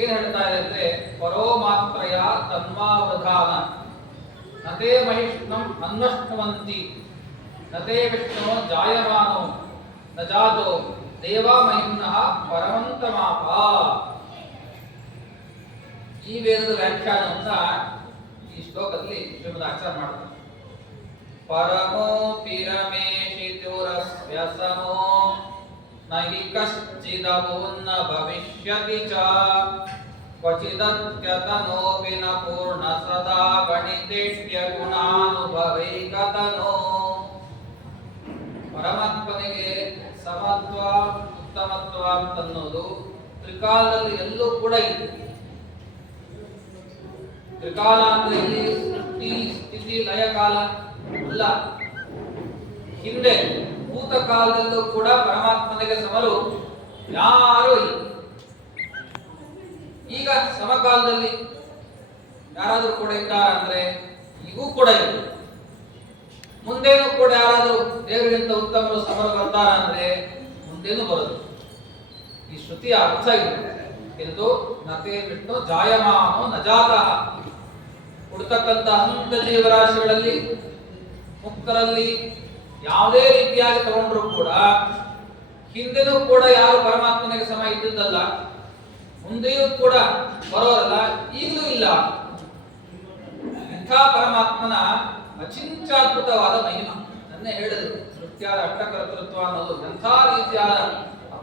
ಏನ್ ಹೇಳ್ತಾ ಇದೆ ಅಂದ್ರೆ ಪರೋ ಮಾತ್ರಯ ತನ್ಮಾವಧಾನ ನತೇ ಮಹಿಷ್ಣಂ ಅನ್ವಷ್ಣವಂತಿ ನತೇ ವಿಷ್ಣು ಜಾಯಮಾನೋ ನ ಜಾತೋ ದೇವಾ ಮಹಿಮ್ನಃ ಪರಮಂತಮಾಪ. ಈ ವೇದದ ವ್ಯಾಖ್ಯಾನವನ್ನ ಈ ಶ್ಲೋಕದಲ್ಲಿ ಶ್ರೀಮದ್ ಆಚಾರ್ಯ ಮಾಡ್ತಾರೆ. ಪರಮೋಪಿ ರಮೇಶಿತುರಸ್ಯ ಸಮೋ ನಹಿ ಕಶ್ಚಿದಭೂನ್ನ ಭವಿಷ್ಯತಿ ಚ ಕ್ವಚಿದತ್ಯತನೋಪಿ ನ ಪೂರ್ಣ ಸದಾ ಗಣಿತೇಷ್ಟ್ಯ ಗುಣಾನುಭವೈಕತನೋ. ಪರಮಾತ್ಮನಿಗೆ ಸಮತ್ವ ಉತ್ತಮತ್ವ ಅಂತನ್ನೋದು ತ್ರಿಕಾಲದಲ್ಲಿ ಎಲ್ಲೂ ಕೂಡ ಇದೆ. ತ್ರಿಕಾಲ ಅಂದ್ರೆ ಇಲ್ಲಿ ಸೃಷ್ಟಿ ಸ್ಥಿತಿ ಲಯ ಕಾಲ ಅಲ್ಲ. ಹಿಂದೆ ಭೂತ ಕಾಲದಲ್ಲೂ ಕೂಡ ಪರಮಾತ್ಮನಿಗೆ ಸಮರು ಯಾರೂ ಇಲ್ಲ. ಈಗ ಸಮಕಾಲದಲ್ಲಿ ಯಾರಾದ್ರೂ ಕೂಡ ಇದ್ದಾರೆ ಅಂದ್ರೆ ಈಗೂ ಕೂಡ ಇಲ್ಲ. ಮುಂದೇನು ಕೂಡ ಯಾರಾದ್ರೂ ದೇವರಿಗಿಂತ ಉತ್ತಮರು ಸಮರು ಬರ್ತಾರ ಅಂದ್ರೆ ಮುಂದೇನು ಬರೋದು. ಈ ಶ್ರುತಿಯ ಅರ್ಥ ಇದು ಎಂದು ನತೆ ಬಿಟ್ಟು ಜಾಯಮಾನೋ ನಜಾತಃ. ಹುಡ್ತಕ್ಕಂಥ ಅನಂತ ಜೀವರಾಶಿಗಳಲ್ಲಿ ಮುಕ್ತರಲ್ಲಿ ಯಾವುದೇ ರೀತಿಯಾಗಿ ತಗೊಂಡ್ರು ಕೂಡ ಹಿಂದೆನೂ ಕೂಡ ಯಾರು ಪರಮಾತ್ಮನಿಗೆ ಸಮ ಇದ್ದಿದ್ದಲ್ಲ, ಮುಂದೆಯೂ ಕೂಡ ಬರೋರಲ್ಲ, ಈಗಲೂ ಇಲ್ಲ. ಇಂಥ ಪರಮಾತ್ಮನ ಅಚಿಂತ್ಯದ್ಭುತವಾದ ಮಹಿಮ ನನ್ನೇ ಹೇಳಿದ್ರು. ಸೃಷ್ಟಿಯಾದ ಅಟ್ಟಕರ್ತೃತ್ವ ಅನ್ನೋದು ಎಂಥ ರೀತಿಯಾದ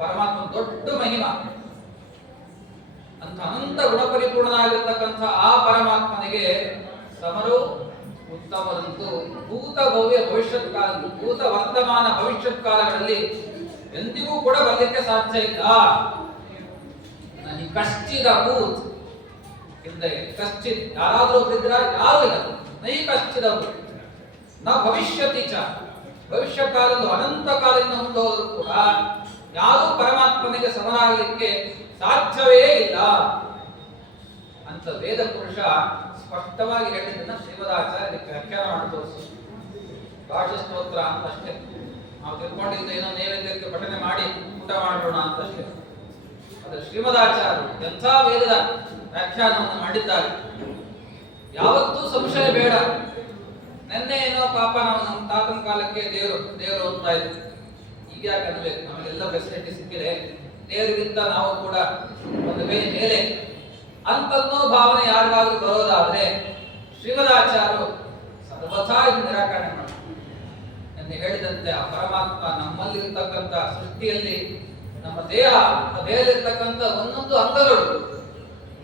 ಪರಮಾತ್ಮ ದೊಡ್ಡ ಮಹಿಮ. ಅಂತ ಅನಂತ ಗುಣಪರಿಪೂರ್ಣನಾಗಿರ್ತಕ್ಕಂಥ ಆ ಪರಮಾತ್ಮನಿಗೆ ಸಮರು ಉತ್ತಮರಂತೂ ಭೂತ ಭವ್ಯ ಭವಿಷ್ಯತ್ ಕಾಲ, ಭೂತ ವರ್ತಮಾನ ಭವಿಷ್ಯತ್ ಕಾಲಗಳಲ್ಲಿ ಎಂದಿಗೂ ಕೂಡ ಬರಲಿಕ್ಕೆ ಸಾಧ್ಯ ಇಲ್ಲ. ನನಗೆ ಕಶ್ಚಿದ ಭೂತ್ ಹಿಂದೆ ಕಶ್ಚಿತ್ ಯಾರಾದ್ರೂ ಇದ್ರ ಯಾರು ಇಲ್ಲ. ನೈ ಕಶ್ಚಿದ ಭೂತ್ ನ ಭವಿಷ್ಯತಿ ಚ. ಭವಿಷ್ಯ ಕಾಲದ್ದು ಅನಂತ ಕಾಲದಿಂದ ಮುಂದೆ ಹೋದ್ರು ಕೂಡ ಯಾರೂ ಪರಮಾತ್ಮನಿಗೆ ಸಮನಾಗಲಿಕ್ಕೆ ಸಾಧ್ಯವೇ ಇಲ್ಲ ಅಂತ ವೇದ ಪುರುಷ ಸ್ಪಷ್ಟವಾಗಿ ಹೇಳಿದ್ದನ್ನ ಶ್ರೀಮದಾಚಾರ್ಯ ವ್ಯಾಖ್ಯಾನ ಮಾಡಿ ತೋರಿಸಿ. ಭಾಷಾ ಸ್ತೋತ್ರ ಅಂತಷ್ಟೇ ನಾವು ತಿಳ್ಕೊಂಡಿದ್ದ ಏನೋ ನೈವೇದ್ಯಕ್ಕೆ ಪಠನೆ ಮಾಡಿ ಊಟ ಮಾಡೋಣ ಅಂತಷ್ಟೇ. ಅದು ಶ್ರೀಮದಾಚಾರ್ಯರು ಎಂಥ ವೇದದ ವ್ಯಾಖ್ಯಾನವನ್ನು ಮಾಡಿದ್ದಾರೆ. ಯಾವತ್ತೂ ಸಂಶಯ ಬೇಡ. ನೆನ್ನೆ ಏನೋ ಪಾಪ ನಾವು ನಮ್ಮ ತಾತನ ಕಾಲಕ್ಕೆ ದೇವರು ಅಂತ ಇದ್ವಿ, ಈಗ ಯಾಕೆ ಅನ್ಬೇಕು? ನಮಗೆಲ್ಲ ಫೆಸಿಲಿಟಿ ಸಿಕ್ಕಿದೆ, ದೇವರಿಗಿಂತ ನಾವು ಕೂಡ ಒಂದು ಮೇಲೆ ಅಂತನ್ನೋ ಭಾವನೆ ಯಾರಿಗಾದ್ರೂ ಬರೋದಾದ್ರೆ ಶ್ರೀಮದಾಚಾರ್ಯರು ಸರ್ವಥಾ ನಿರಾಕರಣೆ ಮಾಡಿ ಎಂದು ಹೇಳಿದಂತೆ ಆ ಪರಮಾತ್ಮ ನಮ್ಮಲ್ಲಿರ್ತಕ್ಕಂಥ ಸೃಷ್ಟಿಯಲ್ಲಿ ನಮ್ಮ ದೇಹದಲ್ಲಿರ್ತಕ್ಕಂಥ ಒಂದೊಂದು ಅಂಗಗಳು,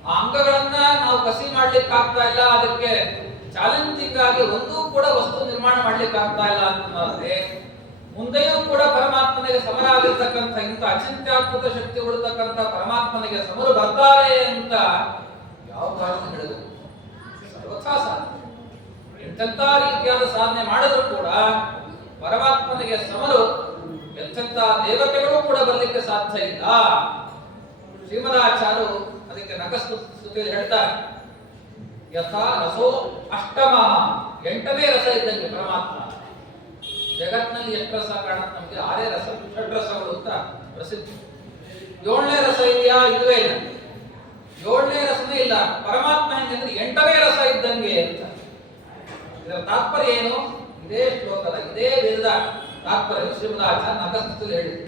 ಆ ಅಂಗಗಳನ್ನ ನಾವು ಕಸಿ ಮಾಡ್ಲಿಕ್ಕೆ ಆಗ್ತಾ ಇಲ್ಲ, ಅದಕ್ಕೆ ಚಾಲೆಂಜಿಂಗ್ ಆಗಿ ಒಂದೂ ಕೂಡ ವಸ್ತು ನಿರ್ಮಾಣ ಮಾಡ್ಲಿಕ್ಕೆ ಆಗ್ತಾ ಇಲ್ಲ ಅಂತಂದ್ರೆ ಮುಂದೆಯೂ ಕೂಡ ಪರಮಾತ್ಮನಿಗೆ ಸಮರಾಗಿರ್ತಕ್ಕಂಥ ಇಂಥ ಅಚಿಂತ್ಯಾದ್ಭುತ ಶಕ್ತಿ ಉಳಿತಕ್ಕಂಥ ಪರಮಾತ್ಮನಿಗೆ ಸಮರು ಬರ್ತಾರೆ ಅಂತ ಯಾವ ಕಾರಣ ಹೇಳಿದ್ರು? ಸರ್ವಥಾ ಸಾಧ್ಯ. ಎಂತೆಂಥ ರೀತಿಯಾದ ಸಾಧನೆ ಮಾಡಿದ್ರು ಕೂಡ ಪರಮಾತ್ಮನಿಗೆ ಸಮರು ಎಂತೆಂಥ ದೇವತೆಗಳು ಕೂಡ ಬರಲಿಕ್ಕೆ ಸಾಧ್ಯ ಇಲ್ಲ. ಶ್ರೀಮದಾಚಾರ್ಯರು ಅದಕ್ಕೆ ನಖಸ್ತುತಿಯಲ್ಲಿ ಹೇಳ್ತಾರೆ, ಯಥಾ ರಸೋ ಅಷ್ಟಮ, 8ನೇ ರಸ ಇದ್ದಂಗೆ ಪರಮಾತ್ಮ. ಜಗತ್ನಲ್ಲಿ ಎಷ್ಟು ರಸ ಕಾಣುತ್ತೆ ನಮಗೆ? 6 ರಸ, ಷಡ್ರಸಗಳು ಅಂತ ಪ್ರಸಿದ್ಧ. 7ನೇ ರಸ ಇದೆಯಾ? ಇಲ್ಲವೇ ಇಲ್ಲ. 7ನೇ ರಸನೇ ಇಲ್ಲ. ಪರಮಾತ್ಮ ಹೆಂಗಂದ್ರೆ 8ನೇ ರಸ ಇದ್ದಂಗೆ ಅಂತ. ಇದರ ತಾತ್ಪರ್ಯ ಏನು? ಇದೇ ಶ್ಲೋಕದ ಇದೇ ವೇದದ ತಾತ್ಪರ್ಯ ಶ್ರೀಮದಾಚಾರ್ಯ ನಖಸ್ತುತಿಯಲ್ಲಿ ಹೇಳಿದ್ರು.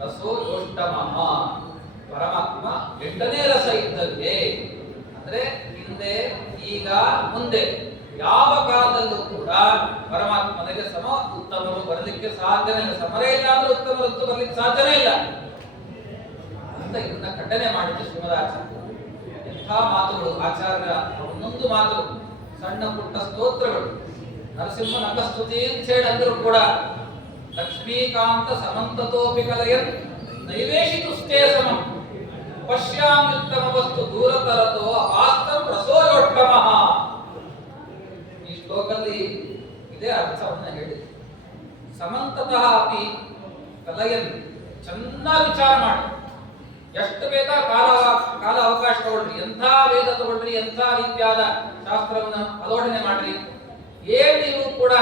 ರಸೋ ಯೋಷ್ಟಮ, ಪರಮಾತ್ಮ 8ನೇ ರಸ ಇದ್ದಂಗೆ ಅಂದ್ರೆ ಹಿಂದೆ ಈಗ ಮುಂದೆ ಯಾವ ಕಾಲದಲ್ಲೂ ಕೂಡ ಪರಮಾತ್ಮನಿಗೆ ಸಮ ಉತ್ತಮರು ಬರಲಿಕ್ಕೆ ಸಾಧ್ಯನೇ ಇಲ್ಲ. ಸಮರೇ ಇಲ್ಲ ಅಂದ್ರೆ ಉತ್ತಮರಂತೂ ಬರಲಿಕ್ಕೆ ಸಾಧ್ಯನೇ ಇಲ್ಲ ಅಂತ ಇದನ್ನ ಖಂಡನೆ ಮಾಡಿದ್ದು ಶ್ರೀಮದಾಚಾರ್ಯ. ಎಂಥ ಮಾತುಗಳು ಆಚಾರ್ಯ! ಒಂದೊಂದು ಮಾತು ಸಣ್ಣ ಪುಟ್ಟ ಸ್ತೋತ್ರಗಳು. ನರಸಿಂಹ ನಖಸ್ತುತಿ ಅಂತ ಹೇಳಿ ಅಂದ್ರು ಕೂಡ ಲಕ್ಷ್ಮೀಕಾಂತ ಸಮಂತತೋಪಿ ಕಲಯನ್ ನೈವೇಶಿತುಷ್ಟೇ ಸಮಂ ಪಶ್ಯಾಮ್ಯುತ್ತಮ ವಸ್ತು ದೂರತರತೋ ವಾಸ್ತವ ರಸೋಯೋಟ್ಟಮಃ. ಈ ಶ್ಲೋಕದಲ್ಲಿ ಇದೇ ಅರ್ಥವನ್ನ ಹೇಳಿದೆ. ಸಮಂತತಃ ಅಪಿ ಕಲಯನ್, ಚೆನ್ನಾಗಿ ವಿಚಾರ ಮಾಡಿ. ಎಷ್ಟು ಬೇಕಾ ಕಾಲ ಅವಕಾಶ ತಗೊಳ್ರಿ, ಎಂಥ ವೇದ ತಗೊಳ್ರಿ, ಎಂಥ ರೀತಿಯಾದ ಶಾಸ್ತ್ರವನ್ನು ಅಲೋಡನೆ ಮಾಡ್ರಿ, ಏನ್ ನೀವು ಕೂಡ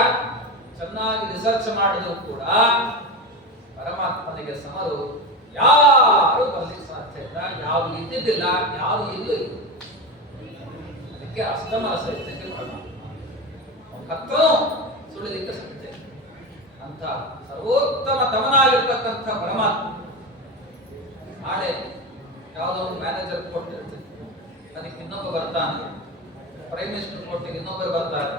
ಚೆನ್ನಾಗಿ ರಿಸರ್ಚ್ ಮಾಡಿದ್ರು ಕೂಡ ಪರಮಾತ್ಮನಿಗೆ ಸಮರು ಯಾರು ಹುಟ್ಟಿದ್ದಿಲ್ಲ, ಯಾರು ಇಲ್ಲೂ ಇಲ್ಲ. ಅದಕ್ಕೆ ಅಷ್ಟಮ ಸಹಿತಕ್ಕೆ ಪರಮಾತ್ಮ ಹತ್ರನೂ ಸುಳಿಲಿಕ್ಕೆ ಸಾಧ್ಯ ಅಂತ ಸರ್ವೋತ್ತಮ ತಮನಾಗಿರ್ತಕ್ಕಂಥ ಪರಮಾತ್ಮ ನಾಳೆ ಯಾವುದೋ ಒಂದು ಮ್ಯಾನೇಜರ್ ಕೊಟ್ಟಿರ್ತೀವಿ, ಅದಕ್ಕೆ ಇನ್ನೊಬ್ಬ ಬರ್ತಾನೆ, ಪ್ರೈಮ್ ಮಿನಿಸ್ಟರ್ ಕೋರ್ಟಿಗೆ ಇನ್ನೊಬ್ಬರು ಬರ್ತಾರೆ,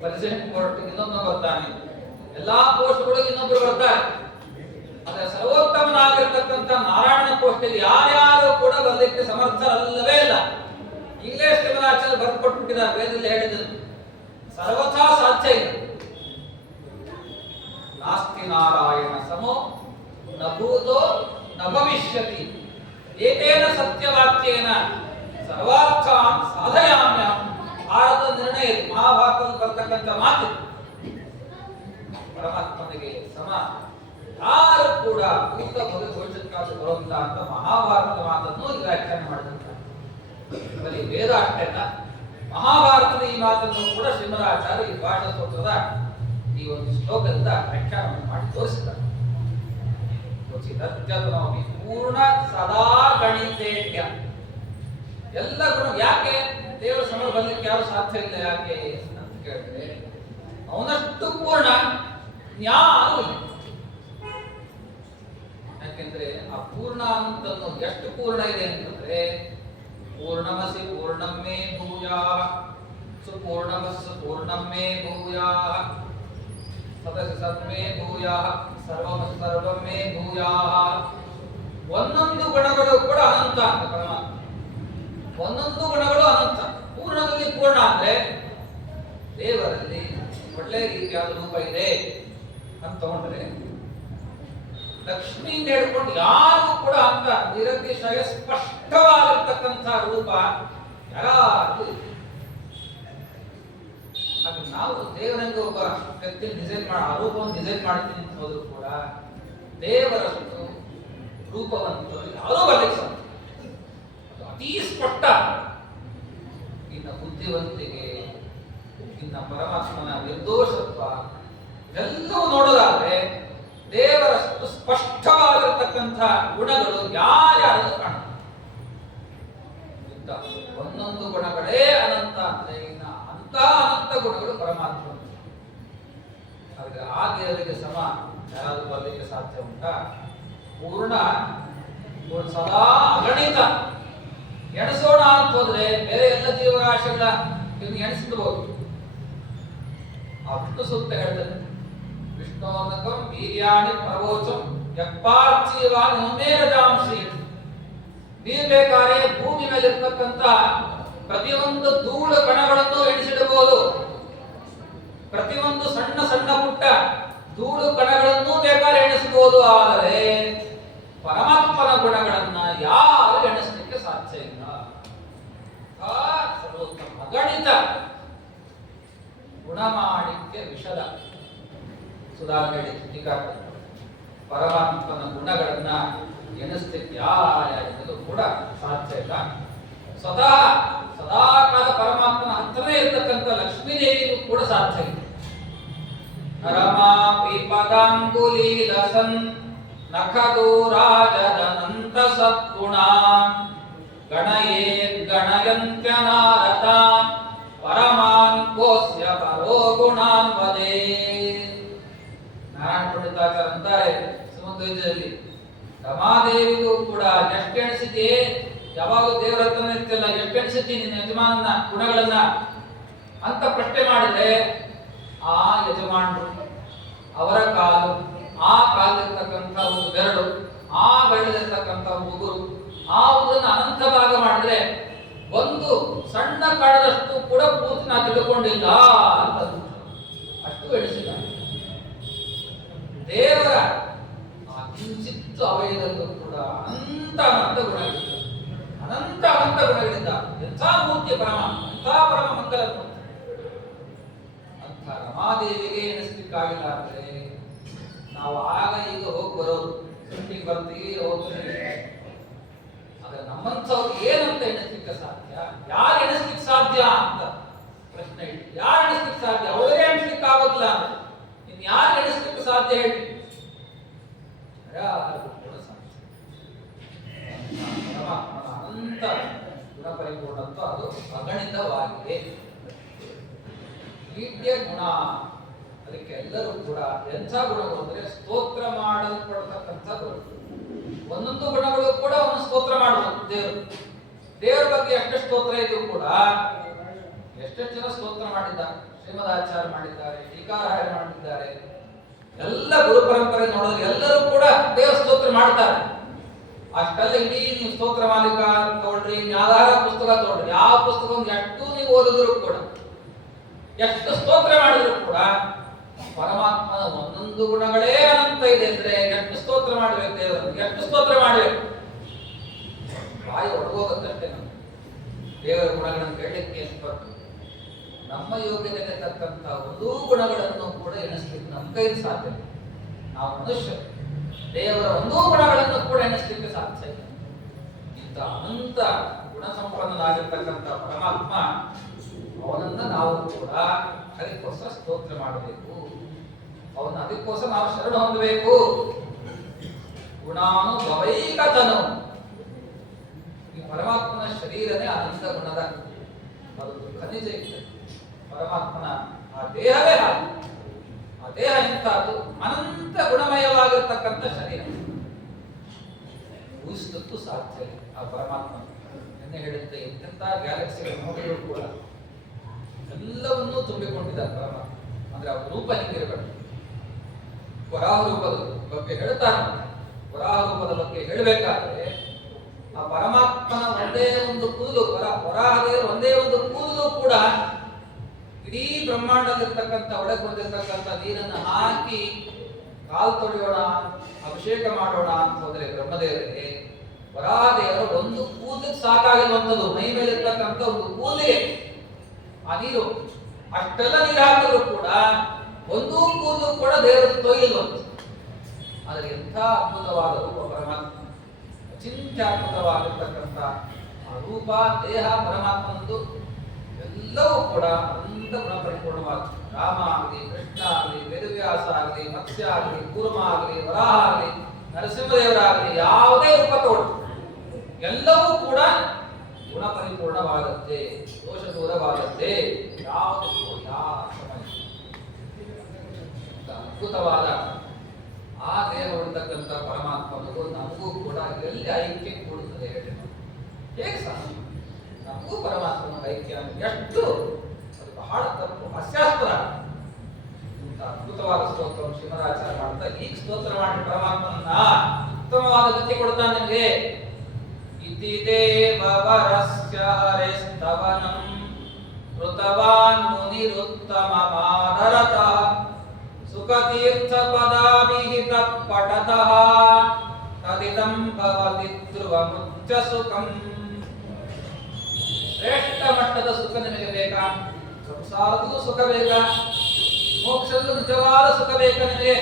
ಪ್ರೆಸಿಡೆಂಟ್ ಕೋರ್ಟಿಗೆ ಇನ್ನೊಬ್ಬರು ಬರ್ತಾನೆ, ಎಲ್ಲಾ ಪೋಸ್ಟ್ಗಳು ಇನ್ನೊಬ್ಬರು ಬರ್ತಾರೆ. ಆದ್ರೆ ಸರ್ವೋತ್ತಮನಾಗಿರ್ತಕ್ಕಂಥ ನಾರಾಯಣ ಪೋಸ್ಟಿಗೆ ಯಾರ್ಯಾರು ಕೂಡ ಬರಲಿಕ್ಕೆ ಸಮರ್ಥರಲ್ಲವೇ ಇಲ್ಲ. ಈಗಲೇ ಶ್ರೀಮದಾಚಾರ್ಯ ಬರೆದು ಕೊಟ್ಬಿಟ್ಟಿದ್ದಾರೆ, ವೇದದಲ್ಲಿ ಹೇಳಿದ್ರು ಸರ್ವಥಾ ಸಾಧ್ಯ ಇಲ್ಲ. ನಾಸ್ತಿ ನಾರಾಯಣ ಸಮೋ ನ ಭೂತೋ ನ ಭವಿಷ್ಯತಿ ಏತೇನ ಸತ್ಯವಾಕ್ಯೇನ ಸರ್ವಾರ್ಥಾನ್ ಸಾಧಯಾಮ್ಯಹಂ. ಭಾರತದ ನಿರ್ಣಯ, ಮಹಾಭಾರತದಲ್ಲಿ ಬರ್ತಕ್ಕಂಥ ಮಾತು ಪರಮಾತ್ಮನಿಗೆ ಸಮ ಯಾರು ಕೂಡ ಭೂತ ಭವಿಷ್ಯಕ್ಕಾಗಿ ಬರೋದಿಲ್ಲ ಅಂತ ಮಹಾಭಾರತದ ಮಾತನ್ನು ಇಲ್ಲಿ ವ್ಯಾಖ್ಯಾನ ಮಾಡಿದಂತ. ಬರೀ ವೇದ ಅಷ್ಟೇ ಅಲ್ಲ, ಮಹಾಭಾರತದ ಈ ಮಾತನ್ನು ಕೂಡ ಶ್ರೀಮದಾಚಾರ್ಯ ಈ ಭಾಷಾ ಸ್ತೋತ್ರದ ಈ ಒಂದು ಶ್ಲೋಕದಿಂದ ವ್ಯಾಖ್ಯಾನವನ್ನು ಮಾಡಿ ತೋರಿಸಿದ್ದಾರೆ. ಪೂರ್ಣ ಸದಾ ಗಣಿತೇಟ್ಯ, ಎಲ್ಲ ಗುಣ. ಯಾಕೆ ದೇವರ ಸಮ ಬರ್ಲಿಕ್ಕೆ ಯಾರು ಸಾಧ್ಯ ಇಲ್ಲ ಯಾಕೆ ಅಂತ ಕೇಳಿದ್ರೆ ಅವನಷ್ಟು ಪೂರ್ಣ ಯಾರು ಇಲ್ಲ. ಯಾಕೆಂದ್ರೆ ಆ ಪೂರ್ಣ ಅಂತನ್ನು ಎಷ್ಟು ಪೂರ್ಣ ಇದೆ ಅಂತಂದ್ರೆ ಪೂರ್ಣಮಸಿ ಪೂರ್ಣಮ್ಮೇ ಭೂಯಾ ಸುಪೂರ್ಣಮಸ್ಸು ಪೂರ್ಣಮ್ಮೇ ಭೂಯಾ ಸದಸಿ ಸತ್ಮೇ ಭೂಯಾ ಸರ್ವಮಸ್ಸು ಸರ್ವಮ್ಮೇ ಭೂಯಾ. ಒಂದೊಂದು ಗುಣಗಳು ಕೂಡ ಅನಂತ ಅಂತ ಪರಮಾತ್ಮ, ಒಂದೊಂದು ಗುಣಗಳು ಅನಂತ. ಪೂರ್ಣದಲ್ಲಿ ಪೂರ್ಣ ಅಂದ್ರೆ ದೇವರಲ್ಲಿ ಒಳ್ಳೆ ರೀತಿಯಾದ ರೂಪ ಇದೆ ಅಂತ ತಗೊಂಡ್ರೆ ಲಕ್ಷ್ಮಿಯಿಂದ ಹೇಳ್ಕೊಂಡು ಯಾರಿಗೂ ಕೂಡ ಅಂತ ನಿರತಿಶಯ ಸ್ಪಷ್ಟವಾಗಿರ್ತಕ್ಕಂಥ ರೂಪ ಯಾರಿಗೂ. ಹಾಗೆ ನಾವು ದೇವರಂಗೆ ಒಬ್ಬ ವ್ಯಕ್ತಿ ಡಿಸೈನ್ ಮಾಡಿ ಆ ರೂಪವನ್ನು ಡಿಸೈನ್ ಮಾಡ್ತೀನಿ ಅಂತ ಹೋದ್ರು ಕೂಡ ದೇವರಷ್ಟು ರೂಪವನ್ನು ಯಾರೋ ಬರ್ಲಿಕ್ಕೆ ಸಾಧ್ಯ. ಅತೀ ಸ್ಪಷ್ಟ. ಇನ್ನು ಬುದ್ಧಿವಂತಿಕೆ, ಇನ್ನ ಪರಮಾತ್ಮನ ನಿರ್ದೋಷತ್ವ ಎಲ್ಲವೂ ನೋಡೋದಾದ್ರೆ ದೇವರಷ್ಟು ಸ್ಪಷ್ಟವಾಗಿರತಕ್ಕಂಥ ಗುಣಗಳು ಯಾರ್ಯಾರದು ಕಾಣುತ್ತೆ. ಒಂದೊಂದು ಗುಣಗಳೇ ಅನಂತ ಅಂದ್ರೆ ಇನ್ನ ಅಂತ ಅನಂತ ಗುಣಗಳು ಪರಮಾತ್ಮ. ಹಾಗೆ ಆ ದೇವರಿಗೆ ಸಮ ಯಾರಾದ್ರೂ ಬರಲಿಕ್ಕೆ ಸಾಧ್ಯ ಉಂಟಾ? ಪೂರ್ಣ ಸದಾ ಅಗಣಿತ. ಎಣಿಸೋಣ ಅಂತ ಹೋದ್ರೆ ಬೇರೆ ಎಲ್ಲ ಜೀವರಾಶಿಗಳ ಎಣಿಸಬಹುದು. ಆ ವಿಷ್ಣು ಸೂಕ್ತ ಹೇಳ್ತಾರೆ, ವಿಷ್ಣೋನಕಂ ವೀರ್ಯಾಣಿ ಪ್ರವೋಚಂ ಯಪ್ಪಾರ್ಚೀವಾನ್ ಹಿಮೇರಜಾಂಸಿ. ನೀವು ಬೇಕಾದ್ರೆ ಭೂಮಿ ಮೇಲೆ ಇರ್ತಕ್ಕಂಥ ಪ್ರತಿಯೊಂದು ಧೂಳು ಕಣಗಳನ್ನು ಎಣಿಸಿಡಬಹುದು. ಪ್ರತಿಯೊಂದು ಸಣ್ಣ ಸಣ್ಣ ಪುಟ್ಟ ಧೂಳು ಕಣಗಳನ್ನು ಬೇಕಾದ್ರೆ ಎಣಿಸಬಹುದು. ಆದರೆ ಪರಮಾತ್ಮನ ಗುಣಗಳನ್ನ ಯಾರು ಎಣಿಸಲಿಕ್ಕೆ ಸಾಧ್ಯ ಇಲ್ಲ. ಅಗಣಿತ ಗುಣಮಾಣಿಕ್ಯ ವಿಷದ ಸುಧಾರಣೆ ಪರಮಾತ್ಮನ ಗುಣಗಳನ್ನ ಎಣಿಸ್ಲಿಕ್ಕೆ ಯಾರಿಗೂ ಕೂಡ ಸಾಧ್ಯ ಇಲ್ಲ. ಸ್ವತಃ ಸದಾಕಾಲ ಪರಮಾತ್ಮನ ಹತ್ರನೇ ಇರ್ತಕ್ಕಂಥ ಲಕ್ಷ್ಮೀ ದೇವಿಗೂ ಕೂಡ ಸಾಧ್ಯ ಇಲ್ಲ. ರಮಾಪಿ ಪದಾಂಗುಲೀಲಸನ್ ನಖದೂರಾಜದನಂತ ಸದ್ಗುಣಾನ್ ಗಣಯೇ ಗಣಯಂತ್ಯನಾರತ ಪರಮಾನ್ ಕೋಸ್ಯ ಪರೋ ಗುಣಾನ್ ವದೇ. ನಾರಾಯಣ ಪಂಡಿತಾಚಾರ್ಯ ಅಂತಾರೆ ಸುಮಧ್ವಜದಲ್ಲಿ, ರಮಾದೇವಿಗೂ ಕೂಡ ಎಷ್ಟೆಣಿಸಿದೆಯೇ, ಯಾವಾಗ ದೇವರ ಹತ್ರ ಇರ್ತಿಲ್ಲ, ಎಷ್ಟೆಣಿಸಿದ್ದಿ ನಿನ್ನ ಯಜಮಾನನ ಗುಣಗಳನ್ನ ಅಂತ ಪ್ರಶ್ನೆ ಮಾಡಿದ್ರೆ ಆ ಯಜಮಾನರು, ಅವರ ಕಾಲು, ಆ ಕಾಲಿರ್ತಕ್ಕಂಥ ಒಂದು ಬೆರಳು, ಆ ಬೆರಳಿರ್ತಕ್ಕಂಥ ಉಗುರು, ಆ ಉಗುರನ್ನ ಅನಂತ ಭಾಗ ಮಾಡಿದ್ರೆ ಒಂದು ಸಣ್ಣ ಕಣದಷ್ಟು ಕೂಡ ಪೂರ್ತಿ ನಾ ತಿಳ್ಕೊಂಡಿಲ್ಲ ಅಂತ ಅಷ್ಟು ಎಣಿಸಿಲ್ಲ. ದೇವರ ಆ ಕಿಂಚಿತ್ತು ಅವಯದಲ್ಲೂ ಕೂಡ ಅನಂತ ಅನಂತ ಗುಣಗಳಿದ್ದ, ಅನಂತ ಅನಂತ ಗುಣಗಳಿದ್ದ. ಎಂಥ ಮೂರ್ತಿ ಪರಮಾತ್ಮ, ಎಂಥ ಪರಮ ಮಂಗಲ ಮೂರ್ತಿ. ಅಂತ ರಮಾದೇವಿಗೆ ಎಣಿಸ್ಲಿಕ್ಕಾಗಿಲ್ಲ ಅಂದ್ರೆ ನಾವು ಆಗ ಈಗ ಹೋಗಿ ಬರೋದು, ಸುಟ್ಟಿಗೆ ಬರ್ತೀವಿ ಹೋಗ್ತೀವಿ. ಆದ್ರೆ ನಮ್ಮಂಥವ್ರು ಏನಂತ ಎಣಿಸ್ಲಿಕ್ಕೆ ಸಾಧ್ಯ? ಯಾರು ಎಣಿಸ್ಲಿಕ್ಕೆ ಸಾಧ್ಯ ಅಂತ ಪ್ರಶ್ನೆ ಇಟ್ಟು, ಯಾರು ಎಣಿಸ್ಲಿಕ್ಕೆ ಸಾಧ್ಯ? ಅವರೇ ಎಣಿಸ್ಲಿಕ್ಕೆ ಆಗೋದಿಲ್ಲ ಅಂದ್ರೆ ಇನ್ ಯಾರು ಎಣಿಸ್ಲಿಕ್ಕೆ ಸಾಧ್ಯ ಹೇಳಿ? ಯಾರಿಗೂ ಕೂಡ ಸಾಧ್ಯ. ಪರಮಾತ್ಮನ ಅನಂತ ಪರಿಪೂರ್ಣತ್ವ ಅದು ಅಗಣಿತವಾಗಿದೆ. ಈಡ್ಯ ಗುಣ, ಅದಕ್ಕೆ ಎಲ್ಲರೂ ಕೂಡ ಎಂಥ ಗುಣಗಳು ಅಂದ್ರೆ ಸ್ತೋತ್ರ ಮಾಡಲ್ಪಡ್ತಕ್ಕಂಥ ಗುಣಗಳು. ಒಂದೊಂದು ಗುಣಗಳು ಕೂಡ ಅವನು ಸ್ತೋತ್ರ ಮಾಡಬಹುದು. ದೇವರ ಬಗ್ಗೆ ಎಷ್ಟು ಸ್ತೋತ್ರ ಇದ್ರೂ ಕೂಡ ಎಷ್ಟೆಷ್ಟು ಜನ ಸ್ತೋತ್ರ ಮಾಡಿದ್ದಾರೆ. ಶ್ರೀಮದಾಚಾರ್ಯ ಮಾಡಿದ್ದಾರೆ, ಟೀಕಾರಾಯ ಮಾಡಿದ್ದಾರೆ. ಎಲ್ಲ ಗುರು ಪರಂಪರೆ ನೋಡಿದ್ರೆ ಎಲ್ಲರೂ ಕೂಡ ದೇವರ ಸ್ತೋತ್ರ ಮಾಡ್ತಾರೆ. ಅಷ್ಟೆಲ್ಲ ಇಡೀ ನೀವು ಸ್ತೋತ್ರ ಮಾಲಿಕ ತಗೊಳ್ರಿ, ಯಾವ್ದಾರ ಪುಸ್ತಕ ತಗೊಳ್ರಿ, ಯಾವ ಪುಸ್ತಕ ಎಷ್ಟು ನೀವು ಓದಿದ್ರು ಕೂಡ, ಎಷ್ಟು ಸ್ತೋತ್ರ ಮಾಡಿದ್ರು ಕೂಡ ಪರಮಾತ್ಮನ ಒಂದೊಂದು ಗುಣಗಳೇ ಅನಂತ ಇದೆ ಅಂದ್ರೆ ಎಷ್ಟು ಸ್ತೋತ್ರ ಮಾಡ್ಬೇಕು ದೇವರನ್ನು, ಎಷ್ಟು ಸ್ತೋತ್ರ ಮಾಡ್ಬೇಕು. ಬಾಯಿ ಒಡಗೋಗತ್ತಷ್ಟೇ ನಾವು ದೇವರ ಗುಣಗಳನ್ನು ಕೇಳಲಿಕ್ಕೆ ಅನ್ಬಾರ್ದು. ನಮ್ಮ ಯೋಗ್ಯತೆಗೆ ತಕ್ಕಂತ ಒಂದೂ ಗುಣಗಳನ್ನು ಕೂಡ ಎಣಿಸ್ಲಿಕ್ಕೆ ನಮ್ಮ ಕೈಲಿ ಸಾಧ್ಯ ಇಲ್ಲ. ನಾವು ಮನುಷ್ಯರು, ದೇವರ ಒಂದೂ ಗುಣಗಳನ್ನು ಕೂಡ ಎಣಿಸ್ಲಿಕ್ಕೆ ಸಾಧ್ಯ ಇಲ್ಲ. ಇಂಥ ಅನಂತ ಗುಣ ಸಂಪನ್ನನಾಗಿರ್ತಕ್ಕಂಥ ಪರಮಾತ್ಮ, ಅವನನ್ನ ನಾವು ಕೂಡ ಅದಕ್ಕೋಸ್ಕರ ಸ್ತೋತ್ರ ಮಾಡಬೇಕು. ಅವನ್ನ ಅದಕ್ಕೋಸ್ಕರ ನಾವು ಶರಣ ಹೊಂದಬೇಕು. ಗುಣಾನುಭವೈಕತನು, ಈ ಪರಮಾತ್ಮನ ಶರೀರನೇ ಅನಂತ ಗುಣದ ಒಂದು ಖನಿಜ ಇದೆ. ಪರಮಾತ್ಮನ ಆ ದೇಹವೇ ಹಾಗೆ. ಆ ದೇಹ ಎಂತದ್ದು? ಅನಂತ ಗುಣಮಯವಾಗಿರ್ತಕ್ಕಂಥ ಶರೀರ. ಊಹಿಸಲಿಕ್ಕೂ ಸಾಧ್ಯ ಇಲ್ಲ ಆ ಪರಮಾತ್ಮ. ಎನ್ನೆ ಹೇಳಿದ್ದೆ, ಎಂತೆಂಥ ಗ್ಯಾಲಕ್ಸಿಗಳು ನೋಡಿದ್ರು ಕೂಡ ಎಲ್ಲವನ್ನೂ ತುಂಬಿಕೊಂಡಿದ್ದಾರೆ ಪರಮಾತ್ಮ. ಅಂದ್ರೆ ಅವರ ರೂಪ ಹಿಂಗಿರಬೇಕು. ವರಾಹ ರೂಪದ ಬಗ್ಗೆ ಹೇಳ್ತಾರೆ. ವರಾಹ ರೂಪದ ಬಗ್ಗೆ ಹೇಳಬೇಕಾದ್ರೆ ಆ ಪರಮಾತ್ಮನ ಒಂದೇ ಒಂದು ಕೂದಲು, ವರಾಹದೇವರು ಒಂದೇ ಒಂದು ಕೂದಲು ಕೂಡ ಇಡೀ ಬ್ರಹ್ಮಾಂಡದಲ್ಲಿರ್ತಕ್ಕಂಥ ಒಳಗೆ ಬಂದಿರತಕ್ಕಂಥ ನೀರನ್ನು ಹಾಕಿ ಕಾಲು ತೊಳೆಯೋಣ, ಅಭಿಷೇಕ ಮಾಡೋಣ ಅಂತ ಹೋದ್ರೆ ಬ್ರಹ್ಮದೇವರಿಗೆ ವರಾಹದೇವರು ಒಂದು ಕೂದಲಿಗೆ ಸಾಕಾಗಿರುವಂಥದ್ದು. ಮೈ ಮೇಲೆ ಇರ್ತಕ್ಕಂಥ ಒಂದು ಕೂದಲಿಗೆ ಆ ನೀರು ಅಷ್ಟೆಲ್ಲ ನೀರು ಹಾಕಿದ್ರು ಕೂಡ ಒಂದೂ ಕೂದಲು ಕೂಡ ದೇವರನ್ನು ತೊಯ್ಯಿಲ್ವಂತ. ಆದರೆ ಎಂಥ ಅದ್ಭುತವಾದ ರೂಪ ಪರಮಾತ್ಮ, ಅಚಿಂತ್ಯದ್ಭುತವಾಗಿರ್ತಕ್ಕಂಥ ಆ ರೂಪ, ದೇಹ ಪರಮಾತ್ಮನದು ಎಲ್ಲವೂ ಕೂಡ ಅನಂತ ಗುಣ ಪರಿಪೂರ್ಣವಾದ. ರಾಮ ಆಗಲಿ, ಕೃಷ್ಣ ಆಗಲಿ, ವೇದವ್ಯಾಸ ಆಗಲಿ, ಮತ್ಸ್ಯ ಆಗಲಿ, ಕೂರ್ಮ ಆಗಲಿ, ವರಾಹ ಆಗಲಿ, ನರಸಿಂಹದೇವರಾಗಲಿ, ಯಾವುದೇ ರೂಪ ತಗೊಳ್ಳಿ ಎಲ್ಲವೂ ಕೂಡ ಗುಣ ಪರಿಪೂರ್ಣವಾಗತ್ತೆ, ದೋಷ ದೂರವಾಗತ್ತೆ. ಯಾವುದಕ್ಕೂ ಯಾವ ಅದ್ಭುತವಾದ ಆ ದೇಹವಿರ್ತಕ್ಕಂಥ ಪರಮಾತ್ಮನಿಗೂ ನಮಗೂ ಕೂಡ ಎಲ್ಲಿ ಐಕ್ಯ ಕೂಡುತ್ತದೆ ಹೇಳಿ? ಹೇಗೆ ಸಾಧ್ಯ? ನಮಗೂ ಪರಮಾತ್ಮನ ಐಕ್ಯ ಎಷ್ಟು? ಅದು ಬಹಳ ತಪ್ಪು, ಹಾಸ್ಯಾಸ್ಪದ. ಇಂಥ ಅದ್ಭುತವಾದ ಸ್ತೋತ್ರ ಶ್ರೀಮದಾಚಾರ್ಯ ಮಾಡ್ತಾ, ಈಗ ಸ್ತೋತ್ರ ಮಾಡಿ ಪರಮಾತ್ಮನ ಉತ್ತಮವಾದ ಗತಿ ಕೊಡ್ತಾನೆ ನಿಮಗೆ. ಇತಿ ದೇವವರಸ್ಯ ಹರೇಸ್ತವನಂ ಕೃತವಾನ್ ಮುನಿರುತ್ತಮಮಾದರತಃ ಸುಖತೀರ್ಥ ಪದಾಭಿಹಿತ ಪಠತಃ ತದಿದಂ ಭವತಿ ಧ್ರುವಮುಚ್ಚ ಸುಖಂ. ಶ್ರೇಷ್ಠ ಮಟ್ಟದ ಸುಖ ನಿಮಗೆ ಬೇಕಾ? ಸಂಸಾರದಲ್ಲೂ ಸುಖ ಬೇಕಾ? ಮೋಕ್ಷದಲ್ಲೂ ನಿಜವಾದ ಸುಖ ಬೇಕಾ? ನಿಮಗೆ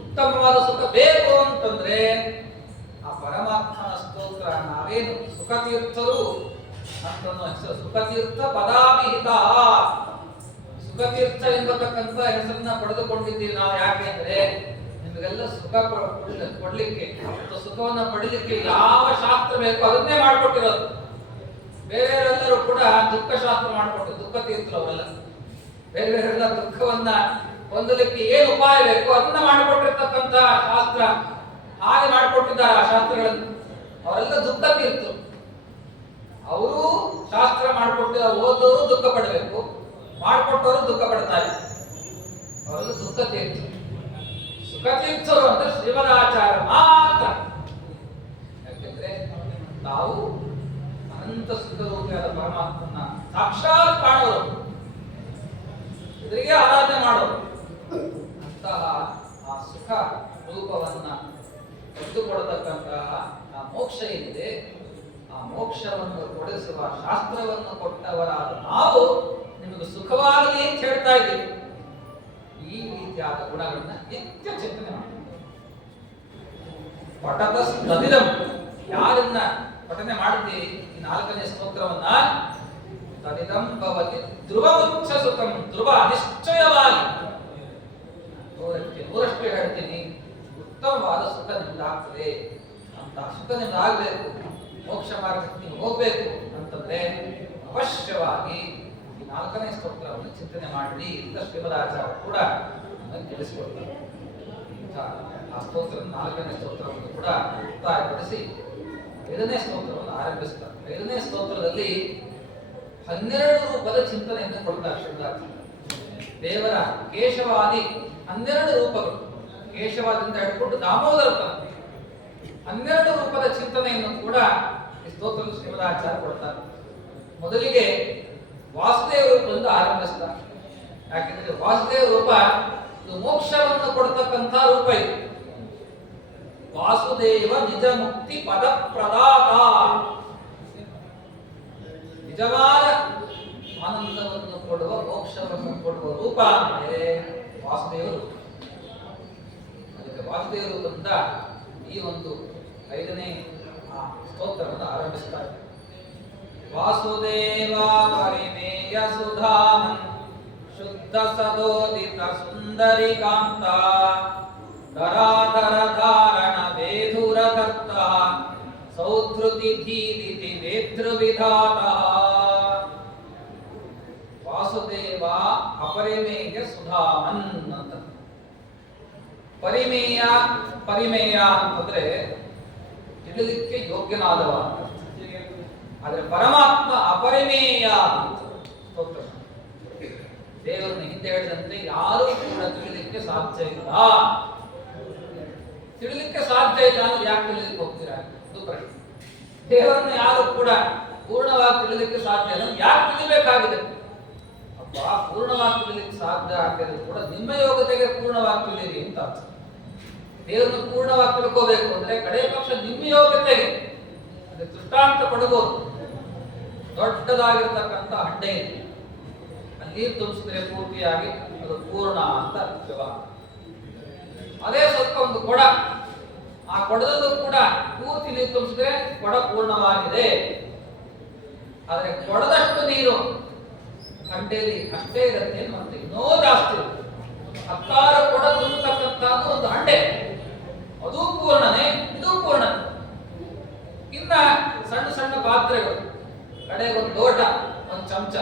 ಉತ್ತಮವಾದ ಸುಖ ಬೇಕು ಅಂತಂದ್ರೆ ಆ ಪರಮಾತ್ಮನ ಸ್ತೋತ್ರ. ನಾವೇನು ಸುಖತೀರ್ಥರು ಅಂತ ಹೆಸರು, ಸುಖತೀರ್ಥ ಪದಾಭಿಹಿತ. ಸುಖತೀರ್ಥ ಎಂಬತಕ್ಕಂಥ ಹೆಸರನ್ನ ಪಡೆದುಕೊಂಡಿದ್ದೀವಿ ನಾವು. ಯಾಕೆ ಅಂದ್ರೆ ನಿಮಗೆಲ್ಲ ಸುಖ ಕೊಡ್ಲಿಕ್ಕೆ, ಸುಖವನ್ನ ಪಡಿಲಿಕ್ಕೆ ಯಾವ ಶಾಸ್ತ್ರ ಬೇಕು ಅದನ್ನೇ ಮಾಡಿಕೊಟ್ಟಿರೋದು. ಬೇರೆಯವರೆಲ್ಲರೂ ಕೂಡ ದುಃಖ ಶಾಸ್ತ್ರ ಮಾಡಿಕೊಟ್ಟು ದುಃಖ ತೀರ್ಥರು ಅವರೆಲ್ಲ. ಬೇರೆ ಬೇರೆಲ್ಲ ದುಃಖವನ್ನ ಹೊಂದಲಿಕ್ಕೆ ಏನು ಉಪಾಯ ಬೇಕು ಅದನ್ನ ಮಾಡಿಕೊಟ್ಟಿರ್ತಕ್ಕಂಥ ಶಾಸ್ತ್ರ ಹಾಗೆ ಮಾಡಿಕೊಟ್ಟಿದ್ದಾರೆ ಆ ಶಾಸ್ತ್ರಗಳನ್ನು. ಅವರೆಲ್ಲ ದುಃಖ ತೀರ್ಥರು. ಅವರು ಶಾಸ್ತ್ರ ಮಾಡಿಕೊಟ್ಟಿದ ಓದೋರು ದುಃಖ ಪಡಬೇಕು, ಮಾಡಿಕೊಟ್ಟವರು ದುಃಖ ಪಡ್ತಾರೆ. ಅವರೆಲ್ಲ ದುಃಖ ತೀರ್ಥರು. ಸುಖ ತೀರ್ಥರು ಅಂದ್ರೆ ಶ್ರೀಮದಾಚಾರ್ಯ ಮಾತ್ರ. ಯಾಕೆಂದ್ರೆ ನಾವು ಅನಂತ ಸುಖರೂಪಿಯಾದ ಪರಮಾತ್ಮನ ಸಾಕ್ಷಾತ್ ಕಾಣೋರು, ಎದುರಿಗೆ ಆರಾಧನೆ ಮಾಡೋರು. ಅಂತಹ ಆ ಸುಖ ರೂಪವನ್ನ ತೆಗೆದುಕೊಡತಕ್ಕಂತಹ ಆ ಮೋಕ್ಷ ಏನಿದೆ, ಆ ಮೋಕ್ಷವನ್ನು ಕೊಡಿಸುವ ಶಾಸ್ತ್ರವನ್ನು ಕೊಟ್ಟವರಾದ ನಾವು ನಿಮಗೆ ಸುಖವಾಗಲಿ ಅಂತ ಹೇಳ್ತಾ ಇದ್ದೀವಿ. ಈ ರೀತಿಯಾದ ಗುಣಗಳನ್ನ ನಿತ್ಯ ಚಿಂತನೆ ಮಾಡಿ ಪಠತ ತದಿದಂ. ಯಾರನ್ನ ಪಠನೆ ಮಾಡ್ತೀವಿ ಈ ನಾಲ್ಕನೇ ಸ್ತೋತ್ರವನ್ನ, ತದಿದಂ ಭವತಿ ಧ್ರುವಮುಚ್ಚ ಸುಖಂ. ಧ್ರುವ ನಿಶ್ಚಯವಾಗಿ ನೂರಷ್ಟು ಹೇಳ್ತೀನಿ, ಉತ್ತಮವಾದ ಸುಖ ನಿಮ್ದಾಗ್ತದೆ. ಅಂತ ಸುಖ ನಿಮ್ದಾಗಬೇಕು, ಮೋಕ್ಷ ಮಾರ್ಗಕ್ಕೆ ನೀವು ಹೋಗ್ಬೇಕು ಅಂತ ಅಂತಂದ್ರೆ ಅವಶ್ಯವಾಗಿ ಈ 4ನೇ ಸ್ತೋತ್ರವನ್ನು ಚಿಂತನೆ ಮಾಡಿ ಅಂತ ಶ್ರೀಮದಾಚಾರ್ಯ ಕೂಡ ನಮಗೆ ತಿಳಿಸಿಕೊಡ್ತಾರೆ. ಆ ಸ್ತೋತ್ರ 4ನೇ ಸ್ತೋತ್ರವನ್ನು ಕೂಡ ಮುಕ್ತಾಯಪಡಿಸಿ 5ನೇ ಸ್ತೋತ್ರವನ್ನು ಆರಂಭಿಸ್ತಾರೆ. 5ನೇ ಸ್ತೋತ್ರದಲ್ಲಿ 12 ರೂಪದ ಚಿಂತನೆಯನ್ನು ಕೊಡ್ತಾರೆ ಶ್ರೀಮದಾಚಾರ್ಯ. ದೇವರ ಕೇಶವಾದಿ 12 ರೂಪಗಳು, ಕೇಶವಾದಿಂದ ಹಿಡ್ಕೊಂಡು ದಾಮೋದರ ತನಕ 12 ರೂಪದ ಚಿಂತನೆಯನ್ನು ಕೂಡ ಈ ಸ್ತೋತ್ರದಲ್ಲಿ ಶ್ರೀಮದಾಚಾರ್ಯ ಕೊಡ್ತಾರೆ. ಮೊದಲಿಗೆ ವಾಸುದೇವ ರೂಪದಿಂದ ಆರಂಭಿಸ್ತಾರೆ. ಯಾಕೆಂದ್ರೆ ವಾಸುದೇವ ರೂಪ ಇದು ಮೋಕ್ಷವನ್ನು ಕೊಡ್ತಕ್ಕಂಥ ರೂಪ ಇದು. ವಾಸುದೇವ ನಿಜ ಮುಕ್ತಿ ಪದ ಪ್ರದಾತ, ನಿಜವಾದ ಆನಂದವನ್ನು ಕೊಡುವ ಮೋಕ್ಷವನ್ನು ಕೊಡುವ ರೂಪ ಅಂದರೆ ವಾಸುದೇವ ರೂಪ. ಅದಕ್ಕೆ ವಾಸುದೇವ ರೂಪದಿಂದ ಈ ಒಂದು 5ನೇ ಸ್ತೋತ್ರವನ್ನು ಆರಂಭಿಸ್ತಾರೆ. ವಾಸುದೇವ ಪರಿಮೇಯ ಸುಧಾಮನ್ ಶುದ್ಧ ಸದೋದಿತ ಸುಂದರಿ ಕಾಂತ ಧರಾಧರ ಧಾರಣ ವೇಧುರ ಕರ್ತ ಸೌಧೃತಿ ಧೀದಿತಿ ವೇತೃ ವಿಧಾತ. ವಾಸುದೇವ ಅಪರಿಮೇಯ ಸುಧಾಮನ್ ಅಂತ. ಪರಿಮೇಯ ಪರಿಮೇಯ ಅಂತಂದ್ರೆ ತಿಳಿಲಿಕ್ಕೆ ಯೋಗ್ಯನಾದವ ಅಂತ. ಆದ್ರೆ ಪರಮಾತ್ಮ ಅಪರಿಮೇಯ ಅಂತ ಸ್ತೋತ್ರ. ದೇವರನ್ನು ಹಿಂದೆ ಹೇಳಿದಂತೆ ಯಾರು ಕೂಡ ತಿಳಿಲಿಕ್ಕೆ ಸಾಧ್ಯ ಇಲ್ಲ. ತಿಳಿಲಿಕ್ಕೆ ಸಾಧ್ಯ ಇಲ್ಲ ಅಂದ್ರೆ ಯಾಕೆ ತಿಳಿಲಿಕ್ಕೆ ಹೋಗ್ತೀರಾ? ಇದು ಪ್ರಶ್ನೆ. ದೇವರನ್ನು ಯಾರು ಕೂಡ ಪೂರ್ಣವಾಗಿ ತಿಳಿಲಿಕ್ಕೆ ಸಾಧ್ಯ ಇಲ್ಲ, ಯಾಕೆ ತಿಳಿಬೇಕಾಗಿದೆ? ಅಪ್ಪ, ಪೂರ್ಣವಾಗಿ ತಿಳಿಲಿಕ್ಕೆ ಸಾಧ್ಯ ಆಗಿರೋದು ಕೂಡ ನಿಮ್ಮ ಯೋಗ್ಯತೆಗೆ ಪೂರ್ಣವಾಗಿ ತಿಳಿಯಿರಿ ಅಂತ ಅರ್ಥ. ದೇವರನ್ನು ಪೂರ್ಣವಾಗಿ ತಿಳ್ಕೋಬೇಕು ಅಂದ್ರೆ ಕಡೆ ಪಕ್ಷ ನಿಮ್ಮ ಯೋಗ್ಯತೆಗೆ ಅದಕ್ಕೆ ದೃಷ್ಟಾಂತ ಕೊಡಬಹುದು. ದೊಡ್ಡದಾಗಿರ್ತಕ್ಕಂಥ ಹಂಡೆ ಇದೆ, ಅಲ್ಲಿ ನೀರು ತುಂಬಿಸಿದ್ರೆ ಪೂರ್ತಿಯಾಗಿ ಅದು ಪೂರ್ಣ ಅಂತ ವ್ಯವಹಾರ. ಅದೇ ಸ್ವಲ್ಪ ಒಂದು ಕೊಡ, ಆ ಕೊಡದಲ್ಲೂ ಕೂಡ ಪೂರ್ತಿ ನೀರು ತುಂಬಿಸಿದ್ರೆ ಕೊಡ ಪೂರ್ಣವಾಗಿದೆ. ಆದ್ರೆ ಕೊಡದಷ್ಟು ನೀರು ಹಂಡೆಯಲ್ಲಿ ಅಷ್ಟೇ ಇರುತ್ತೆ, ಮತ್ತೆ ಇನ್ನೂ ಜಾಸ್ತಿ ಇರುತ್ತೆ. 16 ಕೊಡ ತುಂಬತಕ್ಕಂಥದ್ದು ಒಂದು ಹಂಡೆ, ಅದು ಪೂರ್ಣನೇ, ಇದು ಪೂರ್ಣ. ಇನ್ನ ಸಣ್ಣ ಸಣ್ಣ ಪಾತ್ರೆಗಳು, ಕಡೆ ಒಂದು ಲೋಟ, ಒಂದು ಚಮಚ.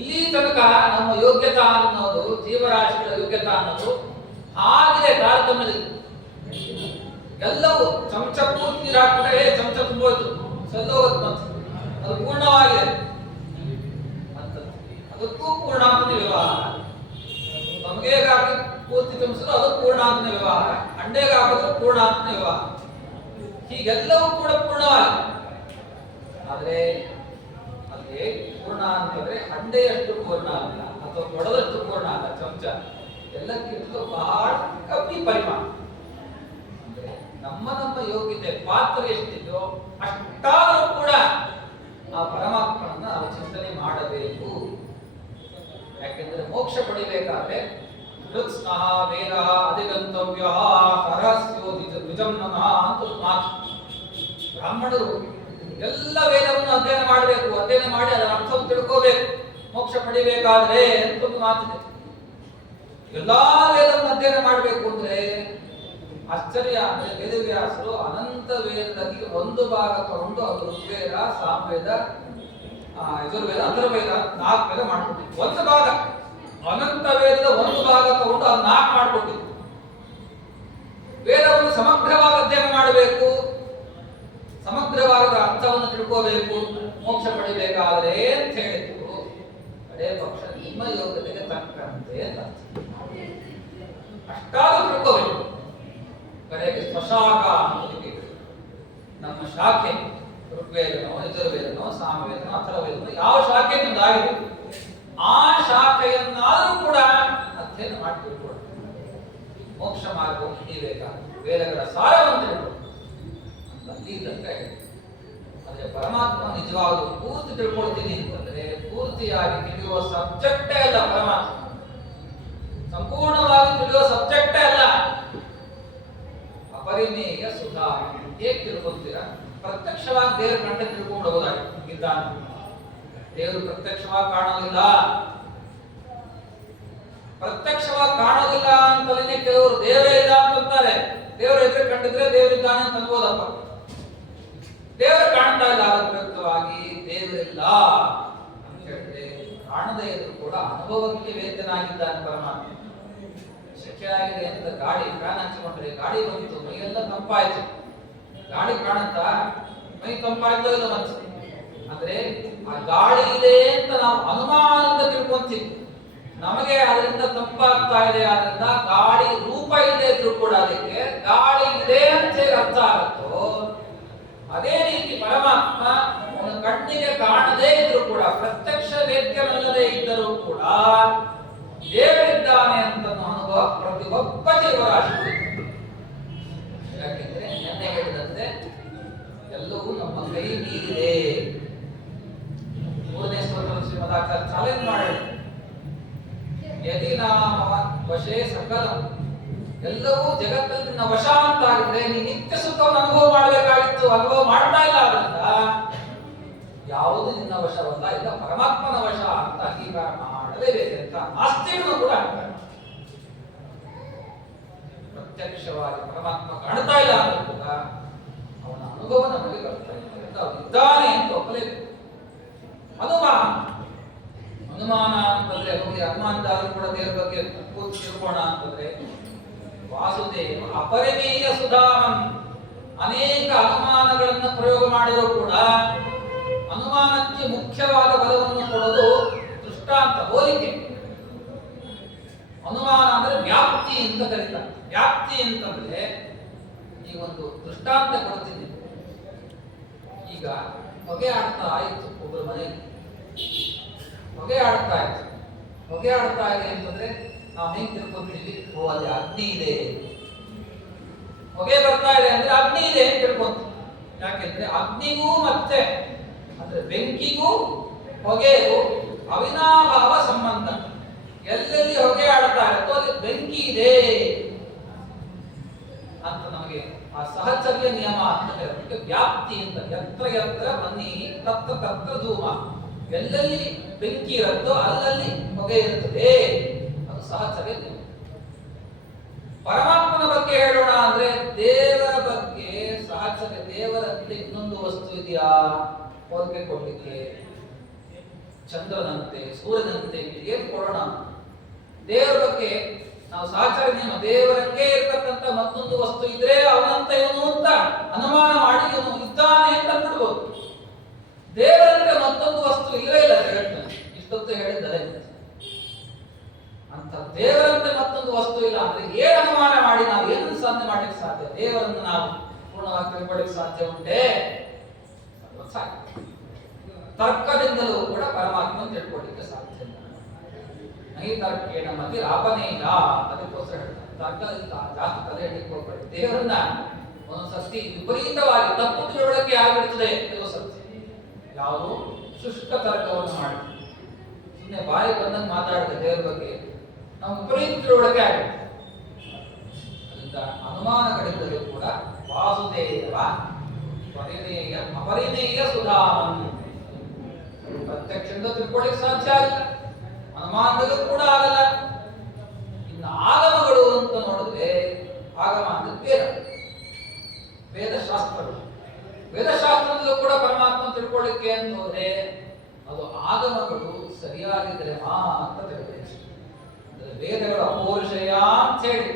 ಇಲ್ಲಿ ತನಕ ನಮ್ಮ ಯೋಗ್ಯತಾ ಅನ್ನೋದು, ಜೀವರಾಶಿಗಳ ಯೋಗ್ಯತಾ ಅನ್ನೋದು ಹಾಗಿದೆ ತಾರತಮ್ಯದಲ್ಲಿ. ಎಲ್ಲವೂ ಚಮಚ ಪೂರ್ತಿ ನೀರು ಹಾಕಿದ್ರೆ ಚಮಚ ತುಂಬೋಯ್ತು, ಸಲ್ಲೋಗುತ್ತೆ, ಅದು ಪೂರ್ಣವಾಗಿದೆ. ಅದಕ್ಕೂ ಪೂರ್ಣ ಅಂತ ವ್ಯವಹಾರ. ನಮಗೆ ಹಾಕಿ ಪೂರ್ತಿ ತುಂಬಿಸಿದ್ರು ಅದು ಪೂರ್ಣ ಅಂತ ವ್ಯವಹಾರ, ಅಂಡೆಗೆ ಹಾಕಿದ್ರು ಪೂರ್ಣ ಅಂತ ವ್ಯವಹಾರ. ಹೀಗೆಲ್ಲವೂ ಕೂಡ ಪೂರ್ಣವಾಗಿದೆ. ಆದ್ರೆ ಅಲ್ಲಿ ಪೂರ್ಣ ಅಂತಂದ್ರೆ ಹಂಡೆಯಷ್ಟು ಪೂರ್ಣ ಅಲ್ಲ, ಅಥವಾ ಕೊಡದಷ್ಟು ಪೂರ್ಣ ಅಲ್ಲ. ಚಮಚ ಎಲ್ಲಕ್ಕಿಂತಲೂ ಬಹಳ ಕಮ್ಮಿ ಪರಿಮಾಣ. ಅಂದ್ರೆ ನಮ್ಮ ಯೋಗ್ಯತೆ ಪಾತ್ರ ಎಷ್ಟಿದೆಯೋ ಅಷ್ಟಾದರೂ ಕೂಡ ಆ ಪರಮಾತ್ಮನನ್ನ ನಾವು ಚಿಂತನೆ ಮಾಡಬೇಕು. ಯಾಕೆಂದ್ರೆ ಮೋಕ್ಷ ಪಡಿಬೇಕಾದ್ರೆ ಹೃತ್ಸ್ನಃ ವೇದ ಅಧಿಗಂತವ್ಯ ಸರಸ್ಯೋಧಿ ದ್ವಿಜಂನಃ ಅಂತ ಮಾತು. ಬ್ರಾಹ್ಮಣರು ಎಲ್ಲ ವೇದವನ್ನು ಅಧ್ಯಯನ ಮಾಡಬೇಕು, ಅಧ್ಯಯನ ಮಾಡಿ ಅದರ ಅರ್ಥವನ್ನು ತಿಳ್ಕೋಬೇಕು ಮೋಕ್ಷ ಪಡಿಬೇಕಾದ್ರೆ ಅಂತ ಒಂದು ಮಾತಿದೆ. ಎಲ್ಲಾ ವೇದವನ್ನು ಅಧ್ಯಯನ ಮಾಡಬೇಕು ಅಂದ್ರೆ ಆಶ್ಚರ್ಯ. ಅಂದ್ರೆ ವೇದವ್ಯಾಸರು ಅನಂತ ವೇದದಲ್ಲಿ ಒಂದು ಭಾಗ ತಗೊಂಡು ಅವರು ಋಗ್ವೇದ, ಸಾಮವೇದ, ಯಜುರ್ವೇದ, ಅಥರ್ವವೇದ 4 ವೇದ ಮಾಡ್ಕೊಟ್ಟಿದ್ರು. ಒಂದು ಭಾಗ ಅನಂತ ವೇದದ ಒಂದು ಭಾಗ ತಗೊಂಡು ಅದು 4 ಮಾಡ್ಕೊಟ್ಟಿದ್ರು. ವೇದವನ್ನು ಸಮಗ್ರವಾಗಿ ಅಧ್ಯಯನ ಮಾಡಬೇಕು, ಸಮಗ್ರವಾದ ಅರ್ಥವನ್ನು ತಿಳ್ಕೋಬೇಕು ಮೋಕ್ಷ ಪಡಿಬೇಕಾದ್ರೆ ಅಂತ ಹೇಳಿದ್ರು. ಅದೇ ಪಕ್ಷ ನಿಮ್ಮ ಯೋಗ್ಯತೆಗೆ ತಕ್ಕಂತೆ ಅಂತ ಅಷ್ಟಾದ್ರೂ ತಿಳ್ಕೋಬೇಕು. ಕಡೆಗೆ ಸ್ವಶಾಖ ಅನ್ನೋದಕ್ಕೆ ನಮ್ಮ ಶಾಖೆ ಋಗ್ವೇದನೋ, ಯಜುರ್ವೇದನೋ, ಸಾಮವೇದನೋ, ಅಥರ್ವವೇದನೋ ಯಾವ ಶಾಖೆ ನಿಮ್ದಾಗಿದೆ ಆ ಶಾಖೆಯನ್ನಾದ್ರೂ ಕೂಡ ಅಧ್ಯಯನ ಮಾಡಿ ತಿಳ್ಕೊಳ್ಳಿ. ಮೋಕ್ಷ ಮಾರ್ಗವನ್ನು ಹಿಡಿಯಬೇಕಾಗುತ್ತೆ, ವೇದಗಳ ಸಾರವನ್ನು ತಿಳ್ಕೊಳ್ಳಿ ಅಂತ ಅಲ್ಲಿ ತನಕ ಹೇಳಿ. ಆದ್ರೆ ಪರಮಾತ್ಮ ನಿಜವಾಗ್ಲೂ ಪೂರ್ತಿ ತಿಳ್ಕೊಳ್ತೀನಿ ಅಂತಂದ್ರೆ ಪೂರ್ತಿಯಾಗಿ ತಿಳಿಯುವ ಸಬ್ಜೆಕ್ಟೇ ಅಲ್ಲ ಪರಮಾತ್ಮ. ಸಂಪೂರ್ಣವಾಗಿ ತಿಳಿಯುವ ಸಬ್ಜೆಕ್ಟೇ ಅಲ್ಲ. ಅಪರಿಮೇಯ ಸುಧಾ ಹೇಗೆ ತಿಳ್ಕೊಳ್ತೀರಾ? ಪ್ರತ್ಯಕ್ಷವಾಗಿ ದೇವರು ಕಂಡ ತಿಳ್ಕೊಂಡೋದಾಗಿದ್ದಾನೆ. ದೇವರು ಪ್ರತ್ಯಕ್ಷವಾಗಿ ಕಾಣೋದಿಲ್ಲ. ಪ್ರತ್ಯಕ್ಷವಾಗಿ ಕಾಣೋದಿಲ್ಲ ಅಂತಲೇ ಕೆಲವರು ದೇವರೇ ಇಲ್ಲ ಅಂತಾರೆ. ದೇವರ ಎದುರು ಕಂಡಿದ್ರೆ ದೇವರಿದ್ದಾನೆ ಅಂತ ಅನ್ಬೋದಪ್ಪ. ದೇವರು ಕಾಣ್ತಾ ಇಲ್ಲ ವ್ಯಕ್ತವಾಗಿ ದೇವರಿಲ್ಲ ಅಂತ ಹೇಳಿದ್ರೆ ಕಾಣದೇ ಇದ್ರು ಕೂಡ ಅನುಭವಕ್ಕೆ ವೇದ್ಯನಾಗಿದ್ದಾನೆ ಪರಮಾತ್ಮ. ಶೆಕೆ ಆಗಿದೆ ಅಂತ ಗಾಡಿ ಫ್ಯಾನ್ ಹಚ್ಚಿಕೊಂಡ್ರೆ ಗಾಡಿ ಬಂತು, ಮೈಯೆಲ್ಲ ತಂಪಾಯ್ತು. ಗಾಳಿ ಕಾಣುತ್ತಾ? ಮೈ ತಂಪಾಯ್ತೋ ಇಲ್ಲ ಮನಸ್ಸು. ಅಂದ್ರೆ ಆ ಗಾಳಿ ಇದೆ ಅಂತ ನಾವು ಅನುಮಾನದಿಂದ ತಿಳ್ಕೊಂತೀವಿ. ನಮಗೆ ಅದರಿಂದ ತಂಪಾಗ್ತಾ ಇದೆ, ಆದ್ರಿಂದ ಗಾಳಿ ರೂಪ ಇಲ್ಲದೆ ಇದ್ರು ಕೂಡ ಅದಕ್ಕೆ ಗಾಳಿ ಇದೆ ಅಂತ ಹೇಗೆ ಅರ್ಥ ಆಗುತ್ತೋ, ಅದೇ ರೀತಿ ಪರಮಾತ್ಮ ಅವನ ಕಣ್ಣಿಗೆ ಕಾಣದೇ ಇದ್ರು ಕೂಡ, ಪ್ರತ್ಯಕ್ಷ ವೇದ್ಯನಲ್ಲದೆ ಇದ್ದರೂ ಕೂಡ ದೇವರಿದ್ದಾನೆ ಅಂತ ಅನುಭವ ಪ್ರತಿಯೊಬ್ಬ ಜೀವರಾಶಿ. ಯಾಕೆಂದ್ರೆ ನೆನ್ನೆ ಹೇಳಿದಂತೆ ಎಲ್ಲವೂ ನಮ್ಮ ಕೈ ಮೀರಿದೆ. ಮೂರನೇ ಸ್ತೋತ್ರ ಶ್ರೀಮದಾಚಾರ್ಯ ಚಾಲೆಂಜ್ ಮಾಡಿ, ಯದಿ ನಾಮ ವಶೇ ಸಕಲ, ಎಲ್ಲವೂ ಜಗತ್ತಲ್ಲಿ ನಿನ್ನ ವಶ ಅಂತ ಆಗಿದ್ರೆ ನೀ ನಿತ್ಯ ಸುಖವನ್ನು ಅನುಭವ ಮಾಡಬೇಕಾಗಿತ್ತು, ಅನುಭವ ಮಾಡ್ತಾ ಇಲ್ಲ. ಆದ್ರಿಂದ ಯಾವುದು ನಿನ್ನ ವಶವಲ್ಲ, ಇಲ್ಲ ಪರಮಾತ್ಮನ ವಶ ಅಂತ ಅಂಗೀಕಾರ ಮಾಡಲೇಬೇಕಂತ ನಾಸ್ತಿಕನು ಕೂಡ ಅಂತಾರೆ. ಪ್ರತ್ಯಕ್ಷವಾಗಿ ಪರಮಾತ್ಮ ಕಾಣ್ತಾ ಇಲ್ಲ ಅಂದ್ರೂ ಕೂಡ ಅವನ ಅನುಭವ ನಮಗೆ ಬರ್ತಾ ಇಲ್ಲ, ಇದ್ದಾನೆ ಅಂತ ಒಪ್ಪಲೇಬೇಕು. ಅನುಮಾನ ಅಂತಂದ್ರೆ ಹೋಗಿ ಅನುಮಾನದಾರು ಕೂಡ ದೇವರ ಬಗ್ಗೆ ಕೂತು ತಿಳ್ಕೋಣ ಅಂತಂದ್ರೆ, ವಾಸುದೇವ ಅಪರಿಮೇಯ ಸುಧಾಮನ್, ಅನೇಕ ಅನುಮಾನಗಳನ್ನು ಪ್ರಯೋಗ ಮಾಡಿದರೂ ಕೂಡ ಅನುಮಾನಕ್ಕೆ ಮುಖ್ಯವಾದ ಬಲವನ್ನು ಕೊಡೋದು ದೃಷ್ಟಾಂತ, ಹೋಲಿಕೆ. ಅನುಮಾನ ಅಂದ್ರೆ ವ್ಯಾಪ್ತಿ ಅಂತ ಕರೀತಾರೆ. ವ್ಯಾಪ್ತಿ ಅಂತಂದ್ರೆ ಈ ಒಂದು ದೃಷ್ಟಾಂತ ಕೊಡ್ತೀನಿ. ಈಗ ಹೊಗೆ ಆಡ್ತಾ ಆಯ್ತು ಒಬ್ಬರ ಮನೆಯಲ್ಲಿ, ಹೊಗೆ ಆಡ್ತಾ ಇತ್ತು. ಹೊಗೆ ಆಡ್ತಾ ಇದೆ ಅಂತಂದ್ರೆ ನಾವು ಹೆಂಗ್ ತಿಳ್ಕೊಂತೀವಿ? ಓ ಅಲ್ಲಿ ಅಗ್ನಿ ಇದೆ, ಹೊಗೆ ಬರ್ತಾ ಇದೆ ಅಂದ್ರೆ ಅಗ್ನಿ ಇದೆ ಅಂತ ತಿಳ್ಕೊಂತೀವಿ. ಯಾಕೆಂದ್ರೆ ಅಗ್ನಿಗೂ ಮತ್ತೆ ಅಂದ್ರೆ ಬೆಂಕಿಗೂ ಹೊಗೆಗೂ ಅವಿನಾಭಾವ ಸಂಬಂಧ. ಎಲ್ಲೆಲ್ಲಿ ಹೊಗೆ ಆಡ್ತಾ ಇರುತ್ತೋ ಅಲ್ಲಿ ಬೆಂಕಿ ಇದೆ ಅಂತ ನಮಗೆ ಆ ಸಹಚರ್ಯ ನಿಯಮ ಅಂತ ಹೇಳೋದಕ್ಕೆ ವ್ಯಾಪ್ತಿ ಅಂತ. ಯತ್ರ ಯತ್ರ ಬನ್ನಿ ತತ್ರ ತತ್ರ ಧೂಮ, ಎಲ್ಲೆಲ್ಲಿ ಬೆಂಕಿ ಇರುತ್ತೋ ಅಲ್ಲಲ್ಲಿ ಹೊಗೆ ಇರುತ್ತದೆ, ಅದು ಸಹಚರ್ಯ ನಿಯಮ. ಪರಮಾತ್ಮನ ಬಗ್ಗೆ ಹೇಳೋಣ ಅಂದ್ರೆ ದೇವರ ಬಗ್ಗೆ ಸಹಚರ್ಯ. ದೇವರಲ್ಲಿ ಇನ್ನೊಂದು ವಸ್ತು ಇದೆಯಾ ಹೋಲಿಕೆ ಕೊಡ್ಲಿಕ್ಕೆ? ಚಂದ್ರನಂತೆ ಸೂರ್ಯನಂತೆ ಏನ್ ಕೊಡೋಣ? ದೇವರ ಬಗ್ಗೆ ನಾವು ಸಹಚರ್ಯ ನಿಯಮ, ದೇವರಂಗೆ ಇರ್ತಕ್ಕಂಥ ಮತ್ತೊಂದು ವಸ್ತು ಇದ್ರೆ ಅವನಂತ ಇವನು ಅಂತ ಅನುಮಾನ ಮಾಡಿ ಇವನು ಇದ್ದಾನೆ ಅಂತ ಬಿಡ್ಬೋದು. ದೇವರಂತೆ ಮತ್ತೊಂದು ವಸ್ತು ಇಲ್ಲವೇ ಇಲ್ಲ ಜಗತ್ತಿನಲ್ಲಿ. ಇಷ್ಟೊತ್ತು ಹೇಳಿದ್ದಾರೆ ಅಂತ ದೇವರಂತೆ ಮತ್ತೊಂದು ವಸ್ತು ಇಲ್ಲ ಅಂದ್ರೆ ಏನ್ ಅನುಮಾನ ಮಾಡಿ ನಾವು ಏನನ್ನು ಸಾಧನೆ ಮಾಡ್ಲಿಕ್ಕೆ ಸಾಧ್ಯ? ದೇವರನ್ನು ನಾವು ಪೂರ್ಣವಾಗಿ ತಿಳ್ಕೊಳ್ಳಿಕ್ಕೆ ಸಾಧ್ಯ ಉಂಟೆ? ತರ್ಕದಿಂದಲೂ ಕೂಡ ಪರಮಾತ್ಮ ತಿಳ್ಕೊಳ್ಳಿಕ್ಕೆ ಸಾಧ್ಯ ಇಲ್ಲ. ನೈ ತರ್ಕೇಣ ಮತಿ ರಾಪನೇಯ, ಅದಕ್ಕೋಸ್ಕರ ತರ್ಕದಿಂದ ಜಾಸ್ತಿ ತಲೆ ಹಿಡಿಲಿಕ್ಕೆ ಹೋಗ್ಬೇಡಿ. ದೇವರನ್ನ ಒಂದೊಂದು ಸರ್ತಿ ವಿಪರೀತವಾಗಿ ತಪ್ಪು ತಿಳುವಳಿಕೆ ಆಗಿರ್ತದೆ. ಕೆಲವು ಸರ್ತಿ ಯಾವುದು ಶುಷ್ಕ ತರ್ಕವನ್ನು ಮಾಡಿ ಸುಮ್ಮನೆ ಬಾಯಿ ಬಂದಂಗೆ ಮಾತಾಡಿದೆ ದೇವರ ಬಗ್ಗೆ, ನಾವು ವಿಪರೀತ ತಿಳುವಳಿಕೆ ಆಗುತ್ತೆ. ಅದರಿಂದ ಅನುಮಾನಗಳಿಂದಲೂ ಕೂಡ ವಾಸುದೇವ ಪರಿಮೇಯ ಅಪರಿಮೇಯ ಸುಧಾಮನ್, ಪ್ರತ್ಯಕ್ಷದಿಂದ ತಿಳ್ಕೊಳ್ಳಿಕ್ಕೆ ಸಾಧ್ಯ ಆಗಿಲ್ಲ, ಅನುಮಾನದಲ್ಲೂ ಕೂಡ ಆಗಲ್ಲ. ಇನ್ನು ಆಗಮಗಳು ಅಂತ ನೋಡಿದ್ರೆ, ಆಗಮ ಅಂದ್ರೆ ವೇದಶಾಸ್ತ್ರಗಳು. ವೇದಶಾಸ್ತ್ರದಲ್ಲೂ ಕೂಡ ಪರಮಾತ್ಮ ತಿಳ್ಕೊಳ್ಳಿಕ್ಕೆ ಅಂತ ಹೋದ್ರೆ ಅದು ಆಗಮಗಳು ಸರಿಯಾಗಿದ್ರೆ ಮಾತ್ರ ತಿಳ್ಕೊಳ್ಳಿ. ಅಂದ್ರೆ ವೇದಗಳ ಅಪೌರುಷಯ ಅಂತ ಹೇಳಿ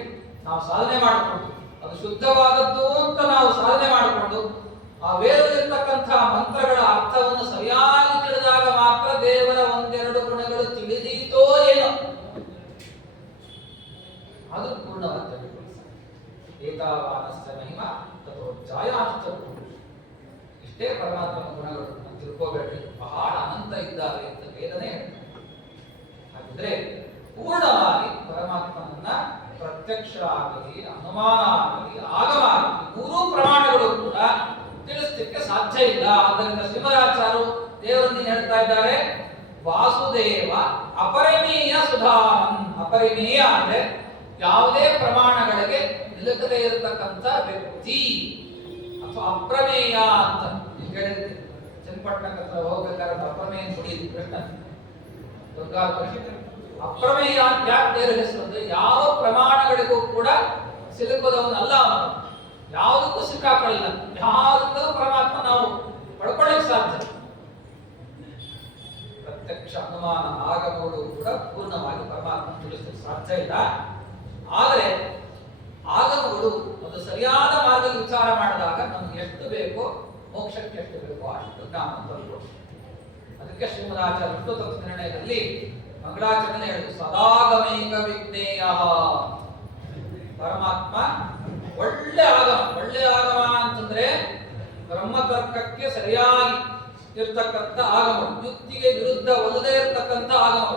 ನಾವು ಸಾಧನೆ ಮಾಡಿಕೊಂಡು, ಅದು ಶುದ್ಧವಾದದ್ದು ಅಂತ ನಾವು ಸಾಧನೆ ಮಾಡಿಕೊಂಡು, ಆ ವೇದದಲ್ಲಿರ್ತಕ್ಕಂಥ ಮಂತ್ರಗಳ ಅರ್ಥವನ್ನು ಸರಿಯಾಗಿ ತಿಳಿದಾಗ ಮಾತ್ರ ದೇವರ ಒಂದೆರಡು ಗುಣಗಳು ತಿಳಿದೀತೋ ಏನೋ ಅದು ಪೂರ್ಣವಾಗಿ ಏತಾವಾನಸ್ಯ ಮಹಿಮಾ ತಥೋ ಜಾಯಾರ್ಥ. ಇಷ್ಟೇ ಪರಮಾತ್ಮನ ಗುಣಗಳು, ತಿಳ್ಕೋಬೇಡ್ರಿ ಬಹಳ ಅನಂತ ಇದ್ದಾವೆ ಅಂತ ವೇದನೆ ಹೇಳ್ತಾರೆ. ಹಾಗಿದ್ರೆ ಪೂರ್ಣವಾಗಿ ಪರಮಾತ್ಮನನ್ನ ಪ್ರತ್ಯಕ್ಷ ಆಗಲಿ, ಅನುಮಾನ ಆಗಲಿ, ಆಗಮ ಆಗಲಿ ಮೂರೂ ಪ್ರಮಾಣಗಳು ಕೂಡ ತಿಳಿಸ್ಲಿಕ್ಕೆ ಸಾಧ್ಯ ಇಲ್ಲ. ಆದ್ದರಿಂದ ಶ್ರೀಮದಾಚಾರ್ಯರು ದೇವರನ್ನು ಹೇಳ್ತಾ ಇದ್ದಾರೆ, ವಾಸುದೇವ ಅಪರಿಮೇಯ ಸುಧಾಮನ್. ಅಪರಿಮೇಯ ಅಂದ್ರೆ ಯಾವುದೇ ಪ್ರಮಾಣಗಳಿಗೆ ನಿಲುಕದೇ ಇರತಕ್ಕಂಥ ವ್ಯಕ್ತಿ, ಅಥವಾ ಅಪ್ರಮೇಯ ಅಂತ ಹೇಳಿದ್ದೆ. ಚನ್ನಪಟ್ಟಣಕ್ಕೆ ಹತ್ರ ಹೋಗ್ಬೇಕಾದ್ರೆ ಅಪ್ರಮೇಯ ನುಡಿಯಿದ್ದು ಕೃಷ್ಣ ದುರ್ಗಾ ಅಪ್ರಮೇಯ ಅಂತ ಯಾಕೆ ದೇವರ ಹೆಸರು ಅಂದ್ರೆ ಯಾವ ಪ್ರಮಾಣಗಳಿಗೂ ಕೂಡ ಸಿಲುಕದವನಲ್ಲ ಅವನು, ಯಾವುದಕ್ಕೂ ಸಿಕ್ಕಾಕೊಳ್ಳಿಲ್ಲ. ಯಾವುದಕ್ಕೂ ಪರಮಾತ್ಮ ನಾವು ಪಡ್ಕೊಳ್ಳಿಕ್ಕೆ ಸಾಧ್ಯ. ಪ್ರತ್ಯಕ್ಷ ಅನುಮಾನ ಆಗಮಗಳು ಕೂಡ ಪೂರ್ಣವಾಗಿ ಪರಮಾತ್ಮ ತಿಳಿಸಲಿಕ್ಕೆ ಸಾಧ್ಯ ಇಲ್ಲ. ಆದರೆ ಆಗಮಗಳು ಒಂದು ಸರಿಯಾದ ಮಾರ್ಗದಲ್ಲಿ ವಿಚಾರ ಮಾಡಿದಾಗ ನಮ್ಗೆ ಎಷ್ಟು ಬೇಕೋ ಮೋಕ್ಷಕ್ಕೆ ಎಷ್ಟು ಬೇಕೋ ಅಷ್ಟು ಜ್ಞಾನ ತಂದು. ಅದಕ್ಕೆ ಶ್ರೀಮದಾಚಾರ್ಯ ತತ್ವ ನಿರ್ಣಯದಲ್ಲಿ ಮಂಗಳಾಚರಣೆ ಹೇಳಿದ್ರು, ಸದಾಗಮೈಕ ವಿಜ್ಞೇಯ. ಪರಮಾತ್ಮ ಒಳ್ಳೆ ಆಗಮ. ಒಳ್ಳೆ ಆಗಮ ಅಂತಂದ್ರೆ ಬ್ರಹ್ಮತರ್ಕಕ್ಕೆ ಸರಿಯಾಗಿ ಇರ್ತಕ್ಕಂಥ ಆಗಮ, ಯುಕ್ತಿಗೆ ವಿರುದ್ಧವಲ್ಲದೆ ಇರತಕ್ಕಂಥ ಆಗಮ.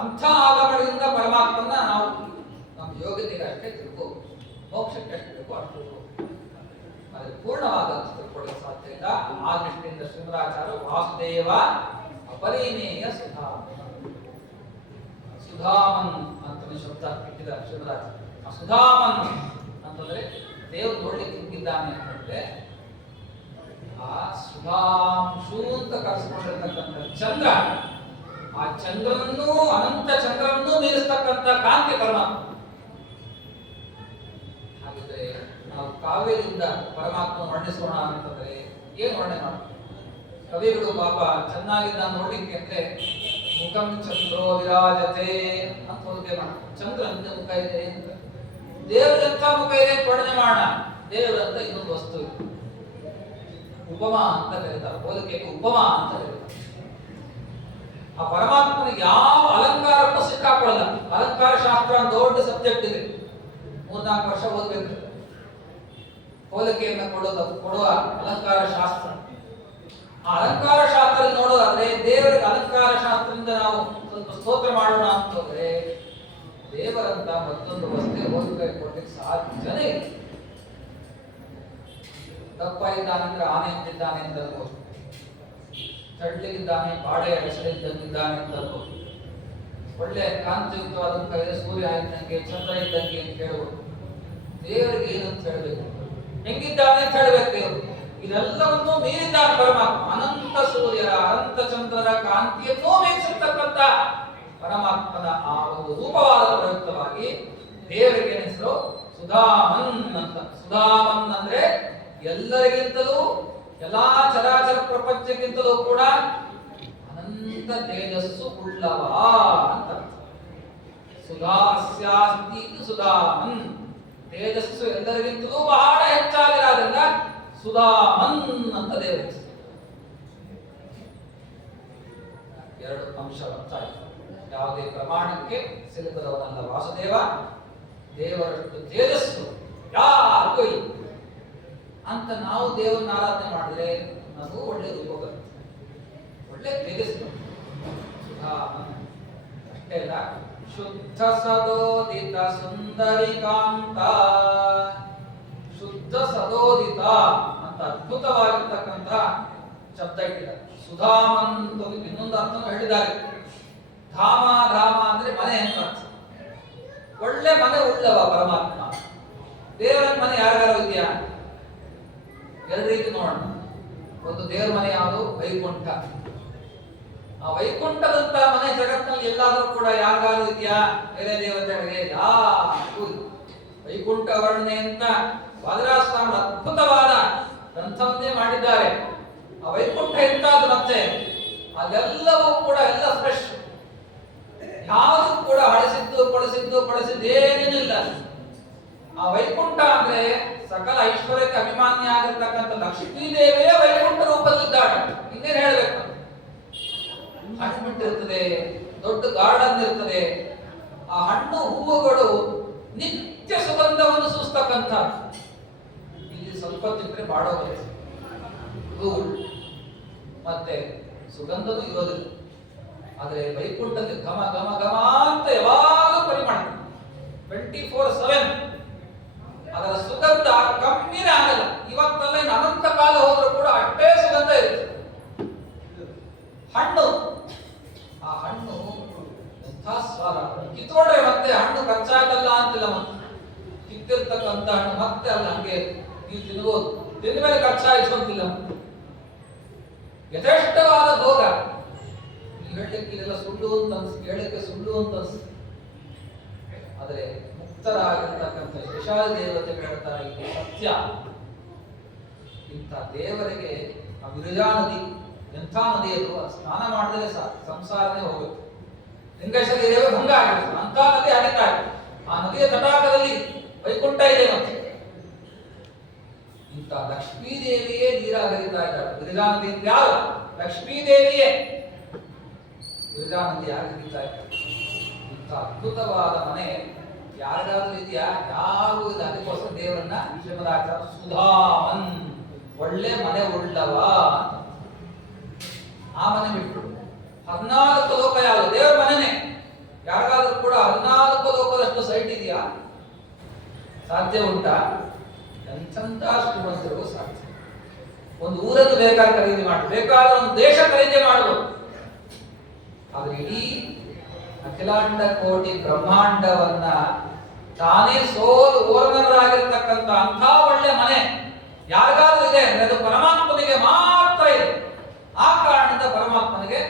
ಅಂಥ ಆಗಮಗಳಿಂದ ಪರಮಾತ್ಮನ ನಾವು ನಮ್ಮ ಯೋಗ್ಯತೆಗೆ ಅಷ್ಟೇ ತಿಳ್ಕೋ, ಮೋಕ್ಷಕ್ಕೆ ಎಷ್ಟು ಬೇಕೋ ಅಷ್ಟು ಅದು ಪೂರ್ಣವಾದ ತಿಳ್ಕೊಳ್ಳೋಕೆ ಸಾಧ್ಯ ಇಲ್ಲ. ಆ ದೃಷ್ಟಿಯಿಂದ ಶ್ರೀಮದಾಚಾರ್ಯ ವಾಸುದೇವ ಅಪರಿಮೇಯ ಸುಧಾಮನ್ ಅಂತ ಶಬ್ದ ಇಟ್ಟಿದ್ದಾರೆ ಶ್ರೀಮದಾಚಾರ್ಯ. ಆ ಸುಧಾಮನ್ ಅಂತಂದ್ರೆ ದೇವರು ನೋಡ್ಲಿಕ್ಕೆ ಹಿಂಗಿದ್ದಾನೆ ಅಂತಂದ್ರೆ ಆ ಸುಧಾಂಶು ಅಂತ ಕರೆಸಿಕೊಂಡಿರ್ತಕ್ಕಂಥ ಚಂದ್ರ, ಆ ಚಂದ್ರನನ್ನು ಅನಂತ ಚಂದ್ರನನ್ನು ಮೀರಿಸ್ತಕ್ಕಂಥ ಕಾಂತಿ ಪರಮಾತ್ಮ. ಹಾಗಿದ್ರೆ ನಾವು ಕಾವ್ಯದಿಂದ ಪರಮಾತ್ಮ ವರ್ಣಿಸೋಣ ಅಂತಂದ್ರೆ ಏನ್ ವರ್ಣನೆ ಮಾಡ್ತೀವಿ? ಕವಿಗಳು ಪಾಪ ಚೆನ್ನಾಗಿದ್ದ ನೋಡ್ಲಿಕ್ಕೆ ಅಂದ್ರೆ ಮುಖಂ ಚಂದ್ರೋ ವಿರಾಜತೆ ಅಂತ ಹೋಲಿಕೆ ಮಾಡ್ತಾರೆ. ಚಂದ್ರನ ಮುಖ ಇದೆ ಅಂತ, ದೇವರ ಎಂಥ ಮುಖ ಇದೆ ಅಂತ ವರ್ಣನೆ ಮಾಡೋಣ. ದೇವರಂತ ಇನ್ನೊಂದು ವಸ್ತು ಇದೆ, ಉಪಮಾ ಅಂತ ಕರೀತಾರೆ. ಹೋಲಿಕೆಗೆ ಉಪಮಾ ಅಂತ ಕರೀತಾರೆ. ಆ ಪರಮಾತ್ಮನಿಗೆ ಯಾವ ಅಲಂಕಾರಕ್ಕೂ ಸಿಕ್ಕಾಕೊಳ್ಳಲ್ಲ. ಅಲಂಕಾರ ಶಾಸ್ತ್ರ ದೊಡ್ಡ ಸಬ್ಜೆಕ್ಟ್ ಇದೆ, 3-4 ವರ್ಷ ಓದ್ಬೇಕು. ಹೋಲಿಕೆಯನ್ನು ಕೊಡುವ ಅಲಂಕಾರ ಶಾಸ್ತ್ರ. ಆ ಅಲಂಕಾರ ಶಾಸ್ತ್ರ ನೋಡೋದಾದ್ರೆ ದೇವರಿಗೆ ಅಲಂಕಾರ ಶಾಸ್ತ್ರದಿಂದ ನಾವು ಸ್ವಲ್ಪ ಸ್ತೋತ್ರ ಮಾಡೋಣ ಅಂತಂದ್ರೆ ದೇವರಂತ ಮತ್ತೊಂದು ವಸ್ತು ಹೋಲಿಕೆ ಕೊಡ್ಲಿಕ್ಕೆ ಸಾಧ್ಯನೇ ಇಲ್ಲ. ದಪ್ಪ ಇದ್ದಾನೆ ಅಂದ್ರೆ ಆನೆ ಅಂತಿದ್ದಾನೆ ಅಂತ ಅನ್ಬೋದು, ಚಡ್ಲಿಗಿದ್ದಾನೆ ಬಾಡೆ ಹೆಸರಿದ್ದಂಗಿದ್ದಾನೆ ಅಂತ ಅನ್ಬೋದು, ಒಳ್ಳೆ ಕಾಂತಿಯುಕ್ತವಾದ ಮುಖ ಇದೆ, ಸೂರ್ಯ ಇದ್ದಂಗೆ ಚಂದ್ರ ಇದ್ದಂಗೆ ಅಂತ ಹೇಳ್ಬೋದು. ದೇವರಿಗೆ ಏನಂತ ಹೇಳ್ಬೇಕು, ಹೆಂಗಿದ್ದಾನೆ ಅಂತ ಹೇಳ್ಬೇಕು ದೇವರು. ಇದೆಲ್ಲವನ್ನೂ ಮೀರಿದ್ದಾನೆ ಪರಮಾತ್ಮ. ಅನಂತ ಸೂರ್ಯರ ಅನಂತ ಚಂದ್ರರ ಕಾಂತಿಯನ್ನೂ ಮೀರಿಸಿರ್ತಕ್ಕಂಥ ಪರಮಾತ್ಮನ ಆ ಒಂದು ರೂಪವಾದ ಪ್ರಯುಕ್ತವಾಗಿ ದೇವರಿಗೆ ಹೆಸರು ಸುಧಾಮನ್ ಅಂತ. ಸುಧಾಮನ್ ಅಂದ್ರೆ ಎಲ್ಲರಿಗಿಂತಲೂ ಎಲ್ಲಾ ಚರಾಚರ ಪ್ರಪಂಚಕ್ಕಿಂತಲೂ ಕೂಡ ಅನಂತ ತೇಜಸ್ಸು ಉಳ್ಳವ ಅಂತ. ಸುಧಾಸ್ಯಾಸ್ತಿ ಸುಧಾಮನ್, ತೇಜಸ್ಸು ಎಲ್ಲರಿಗಿಂತಲೂ ಬಹಳ ಹೆಚ್ಚಾಗಿರೋದ್ರಿಂದ ಸುಧಾಮನ್ ಅಂತ ದೇವರ ಹೆಸರು. 2 ಅಂಶ ಗೊತ್ತಾಯಿತು. ಯಾವುದೇ ಪ್ರಮಾಣಕ್ಕೆ ಸಿಲುಕದವನಲ್ಲ ವಾಸುದೇವ. ದೇವರಷ್ಟು ತೇಜಸ್ಸು ಯಾರಿಗೂ ಇಲ್ಲ ಅಂತ ನಾವು ದೇವರನ್ನ ಆರಾಧನೆ ಮಾಡಿದ್ರೆ ನಮಗೂ ಒಳ್ಳೆ ರೂಪ ಬರುತ್ತೆ, ಒಳ್ಳೆ ತೇಜಸ್ಸು. ಅಷ್ಟೇ ಅಲ್ಲ, ಶುದ್ಧ ಸದೋದಿತ ಸುಂದರಿಕಾಂತ. ಶುದ್ಧ ಸದೋದಿತ ಅಂತ ಅದ್ಭುತವಾಗಿರ್ತಕ್ಕಂಥ ಶಬ್ದ ಇಟ್ಟಿದ್ದಾರೆ. ಸುಧಾಮನ್ ಇನ್ನೊಂದು ಅರ್ಥ ಹೇಳಿದ್ದಾರೆ. ಧಾಮ ಧಾಮ ಅಂದ್ರೆ ಮನೆ ಅಂತ ಅರ್ಥ. ಒಳ್ಳೆ ಮನೆ ಉಳ್ಳವ ಪರಮಾತ್ಮ. ದೇವರ ಮನೆ ಯಾರ್ಯಾರು ಇದೆಯಾ? 2 ರೀತಿ ನೋಡೋಣ. ಒಂದು ದೇವರ ಮನೆ ಯಾವುದು? ವೈಕುಂಠ. ಆ ವೈಕುಂಠದಂತ ಮನೆ ಜಗತ್ತಿನಲ್ಲಿ ಎಲ್ಲಾದ್ರೂ ಕೂಡ ಯಾರಿಗಾರು ಇದೆಯಾ? ಬೇರೆ ದೇವತೆಗಳಿಗೆ ಯಾರಿಗೂ ಇಲ್ಲ. ವೈಕುಂಠ ವರ್ಣನೆ ಅಂತ ವಾದರಾಜಸ್ವಾಮಿ ಅದ್ಭುತವಾದ ಗ್ರಂಥವನ್ನೇ ಮಾಡಿದ್ದಾರೆ. ಆ ವೈಕುಂಠ ಎಂತಾದ್ರು ಮತ್ತೆ ಅದೆಲ್ಲವೂ ಕೂಡ ಎಲ್ಲ ಫ್ರೆಶ್, ಯಾವುದು ಕೂಡ ಬಳಸಿದ್ದು ಏನೇನಿಲ್ಲ. ಆ ವೈಕುಂಠ ಅಂದ್ರೆ ಸಕಲ ಐಶ್ವರ್ಯಕ್ಕೆ ಅಭಿಮಾನಿ ಆಗಿರ್ತಕ್ಕಂಥ ಲಕ್ಷ್ಮೀ ದೇವಿಯೇ ವೈಕುಂಠ ರೂಪದಲ್ಲಿದ್ದಾಳೆ. ಇನ್ನೇನು ಹೇಳ್ಬೇಕು? ಹಣ್ಣು ಇರ್ತದೆ, ದೊಡ್ಡ ಗಾರ್ಡನ್ ಇರ್ತದೆ. ಆ ಹಣ್ಣು ಹೂವುಗಳು ನಿತ್ಯ ಸುಗಂಧವನ್ನು ಸೂಸ್ತಕ್ಕಂಥ. ಇಲ್ಲಿ ಸ್ವಲ್ಪ ತಿಂದ್ರೆ ಬಾಡೋದಿಲ್ಲ, ಧೂಳು ಮತ್ತೆ ಸುಗಂಧನೂ ಇರೋದಿಲ್ಲ. ಆದರೆ ವೈಕುಂಠದಲ್ಲಿ ಘಮ ಘಮ ಘಮ ಅಂತ ಯಾವಾಗಲೂ ಪರಿಮಾಣ 24/7. ಅದರ ಸುಗಂಧ ಕಮ್ಮಿನೇ ಆಗಲ್ಲ. ಇವತ್ತಲ್ಲ ಅನಂತ ಕಾಲ ಹೋದ್ರೂ ಕೂಡ ಅಷ್ಟೇ ಸುಗಂಧ ಇರುತ್ತೆ. ಹಣ್ಣು, ಆ ಹಣ್ಣು ಎಂಥ ಸ್ವಾದ. ಕಿತ್ತೋಡ್ರೆ ಮತ್ತೆ ಹಣ್ಣು ಕಚ್ಚಾಗಲ್ಲ ಅಂತಿಲ್ಲ. ಮತ್ತೆ ಕಿತ್ತಿರ್ತಕ್ಕಂಥ ಹಣ್ಣು ಮತ್ತೆ ಅಲ್ಲ ಹಂಗೆ ನೀವು ತಿನ್ಬೋದು, ತಿಂದ ಮೇಲೆ ಕಚ್ಚಾಯಿತು ಅಂತಿಲ್ಲ. ಯಥೇಷ್ಟವಾದ ಭೋಗ. ಹೇಳಲಿಕ್ಕೆ ಇದೆಲ್ಲ ಸುಳ್ಳು ಅಂತ ಅನ್ಸ್, ಕೇಳಲಿಕ್ಕೆ ಸುಳ್ಳು ಅಂತ ಅನ್ಸ್. ಆದರೆ ಮುಕ್ತರಾಗಿರ್ತಕ್ಕಂಥ ಶೇಷಾದಿ ದೇವತೆಗಳು ಹೇಳ್ತಾರೆ ಇದು ಸತ್ಯ, ಇಂಥ ದೇವರಿಗೆ ಆ ವಿರಜಾ ನದಿ ಎಂಥ ನದಿ ಅದು, ಸ್ನಾನ ಮಾಡಿದ್ರೆ ಸಾಕು ಸಂಸಾರನೇ ಹೋಗುತ್ತೆ. ಲಿಂಗೇಶ್ವರ ದೇವ ಭಂಗ ಆಗಿರುತ್ತೆ, ಅಂತ ನದಿ ಹರಿತಾ ಇದೆ. ಆ ನದಿಯ ತಟಾಕದಲ್ಲಿ ವೈಕುಂಠ ಇದೆ. ಮತ್ತೆ ಇಂಥ ಲಕ್ಷ್ಮೀ ದೇವಿಯೇ ನೀರಾಗ ಹರಿತಾ ಇದ್ದಾರೆ. ವಿರಜಾ ನದಿ ಯಾರು? ಲಕ್ಷ್ಮೀ ದೇವಿಯೇ ವಿರಜಾ ನದಿ ಯಾರು ಹರಿತಾ ಇದ್ದಾರೆ. ಇಂಥ ಅದ್ಭುತವಾದ ಮನೆ ಯಾರಿಗಾದ್ರೂ ಇದೆಯಾ? ಯಾರು ಇಲ್ಲ. ಅದಕ್ಕೋಸ್ಕರ ದೇವರನ್ನ ಶ್ರೀಮದಾಚಾರ್ಯ ಸುಧಾಮನ್, ಒಳ್ಳೆ ಮನೆ ಉಳ್ಳವ. ಆ ಮನೆ ಬಿಟ್ಟು 14 ಲೋಕ ಯಾವುದು? ದೇವರ ಮನೆನೇ. ಯಾರಿಗಾದ್ರೂ ಕೂಡ 14 ಲೋಕದಷ್ಟು ಸೈಟ್ ಇದೆಯಾ? ಸಾಧ್ಯ ಉಂಟಾ? ಎಂಥ ಶ್ರೀಮಂತರಿಗೂ ಸಾಧ್ಯ. ಒಂದು ಊರನ್ನು ಬೇಕಾದ್ರೆ ಖರೀದಿ ಮಾಡಿ, ಬೇಕಾದ್ರೆ ಒಂದು ದೇಶ ಖರೀದಿ ಮಾಡಬಹುದು. ಆದ್ರೆ ಇಡೀ ಅಖಿಲಾಂಡ ಕೋಟಿ ಬ್ರಹ್ಮಾಂಡವನ್ನ ತಾನೇ ಸೋಲು ಓರ್ನರಾಗಿರ್ತಕ್ಕಂಥ ಅಂಥ ಒಳ್ಳೆ ಮನೆ ಯಾರಿಗಾದ್ರೂ ಇದೆ ಅಂದ್ರೆ ಅದು ಪರಮಾತ್ಮನಿಗೆ ಮಾತ್ರ ಇದೆ. ಆ ಕಾರಣದಿಂದ ಪರಮಾತ್ಮನಿಗೆ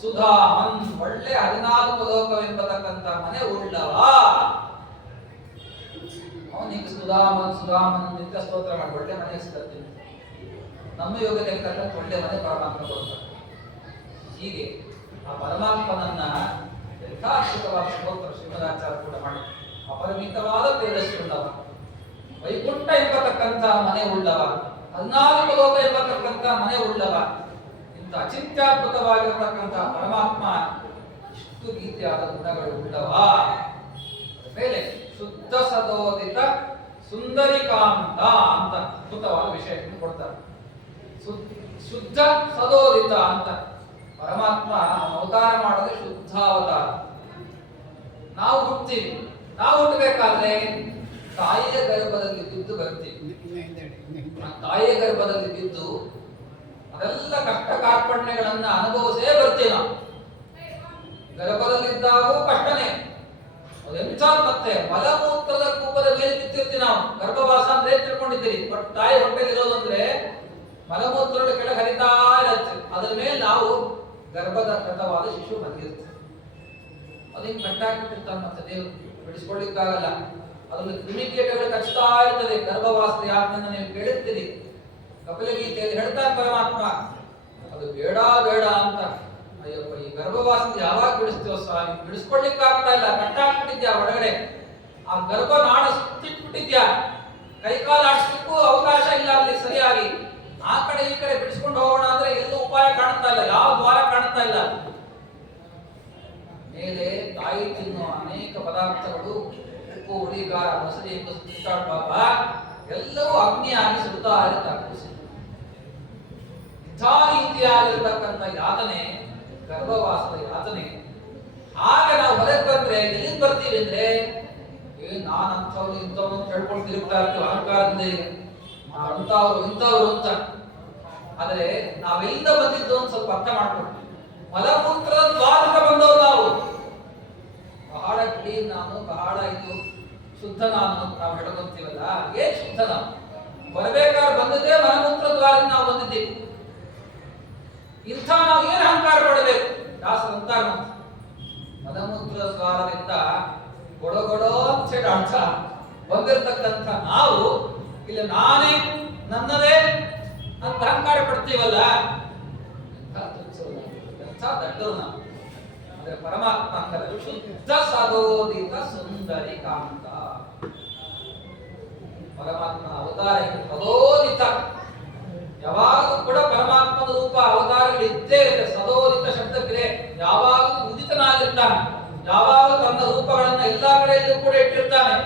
ಸುಧಾಮನ್, ಒಳ್ಳೆ 14 ಲೋಕವೆಂಬತಕ್ಕಂಥ ಮನೆ ಉಳ್ಳವ. ಅವನಿಗೆ ಸುಧಾಮನ್ ಸುಧಾಮನ್ ನಿತ್ಯ ಸ್ತೋತ್ರ ಮಾಡಿ ಒಳ್ಳೆ ಮನೆ ಸಿಗುತ್ತೆ. ನಮ್ಮ ಯೋಗಕ್ಕೆ ತಕ್ಕಂಥ ಒಳ್ಳೆ ಮನೆ ಪರಮಾತ್ಮ ಕೊಡ್ತಾರೆ. ಹೀಗೆ ಆ ಪರಮಾತ್ಮನನ್ನ ಯಥಾರ್ಥವಾದ ಸ್ತೋತ್ರ ಶ್ರೀಮದಾಚಾರ್ಯ ಕೂಡ ಮಾಡಿ ಅಪರಿಮಿತವಾದ ತೇಜಸ್ವಿ ಉಳ್ಳವ, ವೈಕುಂಠ ಎಂಬತಕ್ಕಂಥ ಮನೆ ಉಳ್ಳವ, 14 ಲೋಕ ಎಂಬತಕ್ಕಂಥ ಮನೆ ಉಳ್ಳವ. ಇಂಥ ಅಚಿಂತ್ಯದ್ಭುತವಾಗಿರತಕ್ಕಂಥ ಪರಮಾತ್ಮ ಇಷ್ಟು ರೀತಿಯಾದ ಗುಣಗಳು ಉಳ್ಳವ. ಮೇಲೆ ಶುದ್ಧ ಸದೋದಿತ ಸುಂದರಿಕಾಂತ ಅಂತ ಅದ್ಭುತವಾದ ವಿಷಯವನ್ನು ಕೊಡ್ತಾರೆ. ಶುದ್ಧ ಸದೋದಿತ ಅಂತ ಪರಮಾತ್ಮ ಅವತಾರ ಮಾಡೋದು ಶುದ್ಧ ಅವತಾರ. ನಾವು ಹುಡ್ತೀವಿ, ನಾವು ಹುಟ್ಟಬೇಕಾದ್ರೆ ತಾಯಿಯ ಗರ್ಭದಲ್ಲಿ ಬಿದ್ದು ಬರ್ತೀವಿ. ಆ ತಾಯಿಯ ಗರ್ಭದಲ್ಲಿ ಬಿದ್ದು ಅದೆಲ್ಲ ಕಷ್ಟ ಕಾರ್ಪಣ್ಯಗಳನ್ನ ಅನುಭವಿಸೇ ಬರ್ತೀವಿ. ನಾವು ಗರ್ಭದಲ್ಲಿದ್ದಾಗೂ ಕಷ್ಟನೇ. ಅದೆಂಥ ಮತ್ತೆ ಮಲಮೂತ್ರದ ಕೂಪದ ಮೇಲೆ ಬಿತ್ತಿರ್ತೀವಿ ನಾವು. ಗರ್ಭವಾಸ ಅಂದ್ರೆ ತಿಳ್ಕೊಂಡಿದ್ದೀರಿ, ಬಟ್ ತಾಯಿ ಹೊಟ್ಟೆಲಿ ಇರೋದು ಅಂದ್ರೆ ಮಲಮೂತ್ರ ಕೆಳಗೆ ಹರಿತಾ ಇರುತ್ತೆ. ಅದ್ರ ಮೇಲೆ ನಾವು ಗರ್ಭದ ಗತವಾದ ಶಿಶು ಬಂದಿರುತ್ತೆ. ಅದನ್ನು ಕಟ್ಟಾಕ್ಬಿಟ್ಟಿರ್ತಾನೆ. ಮತ್ತೆ ದೇವರು ಬಿಡಿಸ್ಕೊಳ್ಳಿಕ್ಕಾಗಲ್ಲ. ಅದನ್ನು ಕ್ರಿಮಿಕೀಟಗಳು ಕಚ್ತಾ ಇರ್ತದೆ. ಗರ್ಭವಾಸ ಯಾರನ್ನ ನೀವು ಕೇಳಿರ್ತೀರಿ. ಕಪಿಲಗೀತೆಯಲ್ಲಿ ಹೇಳ್ತಾನೆ ಪರಮಾತ್ಮ, ಅದು ಬೇಡ ಬೇಡ ಅಂತ. ಅಯ್ಯಪ್ಪ, ಈ ಗರ್ಭವಾಸ ಯಾವಾಗ ಬಿಡಿಸ್ತೀವೋ ಸ್ವಾಮಿ? ಬಿಡಿಸ್ಕೊಳ್ಳಿಕ್ಕಾಗ್ತಾ ಇಲ್ಲ, ಕಟ್ಟಾಕ್ಬಿಟ್ಟಿದ್ಯಾ ಒಳಗಡೆ. ಆ ಗರ್ಭ ನಾಡ ಸುತ್ತಿಟ್ಬಿಟ್ಟಿದ್ಯಾ, ಕೈಕಾಲು ಆಡಿಸ್ಲಿಕ್ಕೂ ಅವಕಾಶ ಇಲ್ಲ ಅಲ್ಲಿ ಸರಿಯಾಗಿ. ಆ ಕಡೆ ಈ ಕಡೆ ಬಿಡಿಸ್ಕೊಂಡು ಹೋಗೋಣ ಅಂದ್ರೆ ಎಲ್ಲೂ ಉಪಾಯ ಕಾಣ್ತಾ ಇಲ್ಲ, ಯಾವ ದ್ವಾರ ಕಾಣ್ತಾ ಇಲ್ಲ. ಮೇಲೆ ತಾಯಿ ತಿನ್ನುವ ಅನೇಕ ಪದಾರ್ಥಗಳು, ಉಪ್ಪು, ಹುಡಿಗಾರ, ಮೊಸರಿ, ಬಾಬ ಎಲ್ಲವೂ ಅಗ್ನಿಯಾಗಿ ಸುಡ್ತಾ ಇರುತ್ತಾರೆ. ಇಂಥ ರೀತಿಯಾಗಿರ್ತಕ್ಕಂಥ ಯಾತನೆ ಗರ್ಭವಾಸದ ಯಾತನೆ. ಆಗ ನಾವು ಹೊರಗೆ ಬಂದ್ರೆ ಎಲ್ಲಿಂದ ಬರ್ತೀವಿ ಅಂದ್ರೆ, ನಾನಂಥವ್ರು ಇಂಥವ್ರು ಹೇಳ್ಕೊಂಡು ತಿರುಗ್ತಾ ಇರ್ತೀವಿ ಅಹಂಕಾರದಿಂದ. ಅಂಥವ್ರು ಇಂಥವ್ರು ಅಂತ. ಆದ್ರೆ ನಾವೆಲ್ಲಿಂದ ಬಂದಿದ್ದು ಅಂತ ಸ್ವಲ್ಪ ಅರ್ಥ ಮಾಡ್ಕೊಂಡು, ಮಲಮೂತ್ರದ ದ್ವಾರಕ ಬಂದವರು ನಾವು. ಬಹಳ ಕ್ಲೀನ್ ನಾನು, ಬಹಳ ಇದು ಶುದ್ಧ ನಾನು ಅಂತ ನಾವು ಹೇಳ್ಕೊಂತೀವಲ್ಲ, ಏನ್ ಶುದ್ಧ ನಾವು? ಬರಬೇಕಾದ್ರೆ ಬಂದಿದ್ದೇ ಮಲಮೂತ್ರ ದ್ವಾರದಿಂದ ನಾವು ಬಂದಿದ್ದೀವಿ. ಇಂಥ ನಾವು ಏನು ಅಹಂಕಾರ ಪಡಬೇಕು? ದಾಸರಂತ ಮಲಮೂತ್ರ ದ್ವಾರದಿಂದ ಗೊಡಗೊಡೋ ಅಂತ ಹೇಳಿ ಅರ್ಥ ಬಂದಿರತಕ್ಕಂಥ ನಾವು ಇಲ್ಲ ನಾನೇ ನನ್ನದೇ ಅಂತ ಅಹಂಕಾರ ಪಡ್ತೀವಲ್ಲ, ಎಂಥ ದಡ್ಡರು ನಾವು. ಅಂದ್ರೆ ಪರಮಾತ್ಮ ಅಂದರೆ ಶುದ್ಧ ಸದೋದಿತ ಸುಂದರಿ ಕಾಂತ. ಪರಮಾತ್ಮನ ಅವತಾರ ಸದೋದಿತ. ಯಾವಾಗಲೂ ಕೂಡ ಪರಮಾತ್ಮನ ರೂಪ ಅವತಾರಗಳಿದ್ದೇ ಇರುತ್ತೆ. ಸದೋದಿತ ಶಬ್ದಕ್ಕೆ ಯಾವಾಗಲೂ ಉದಿತನಾಗಿರ್ತಾನೆ. ಯಾವಾಗಲೂ ತನ್ನ ರೂಪಗಳನ್ನ ಎಲ್ಲಾ ಕಡೆಯಲ್ಲೂ ಕೂಡ ಇಟ್ಟಿರ್ತಾನೆ.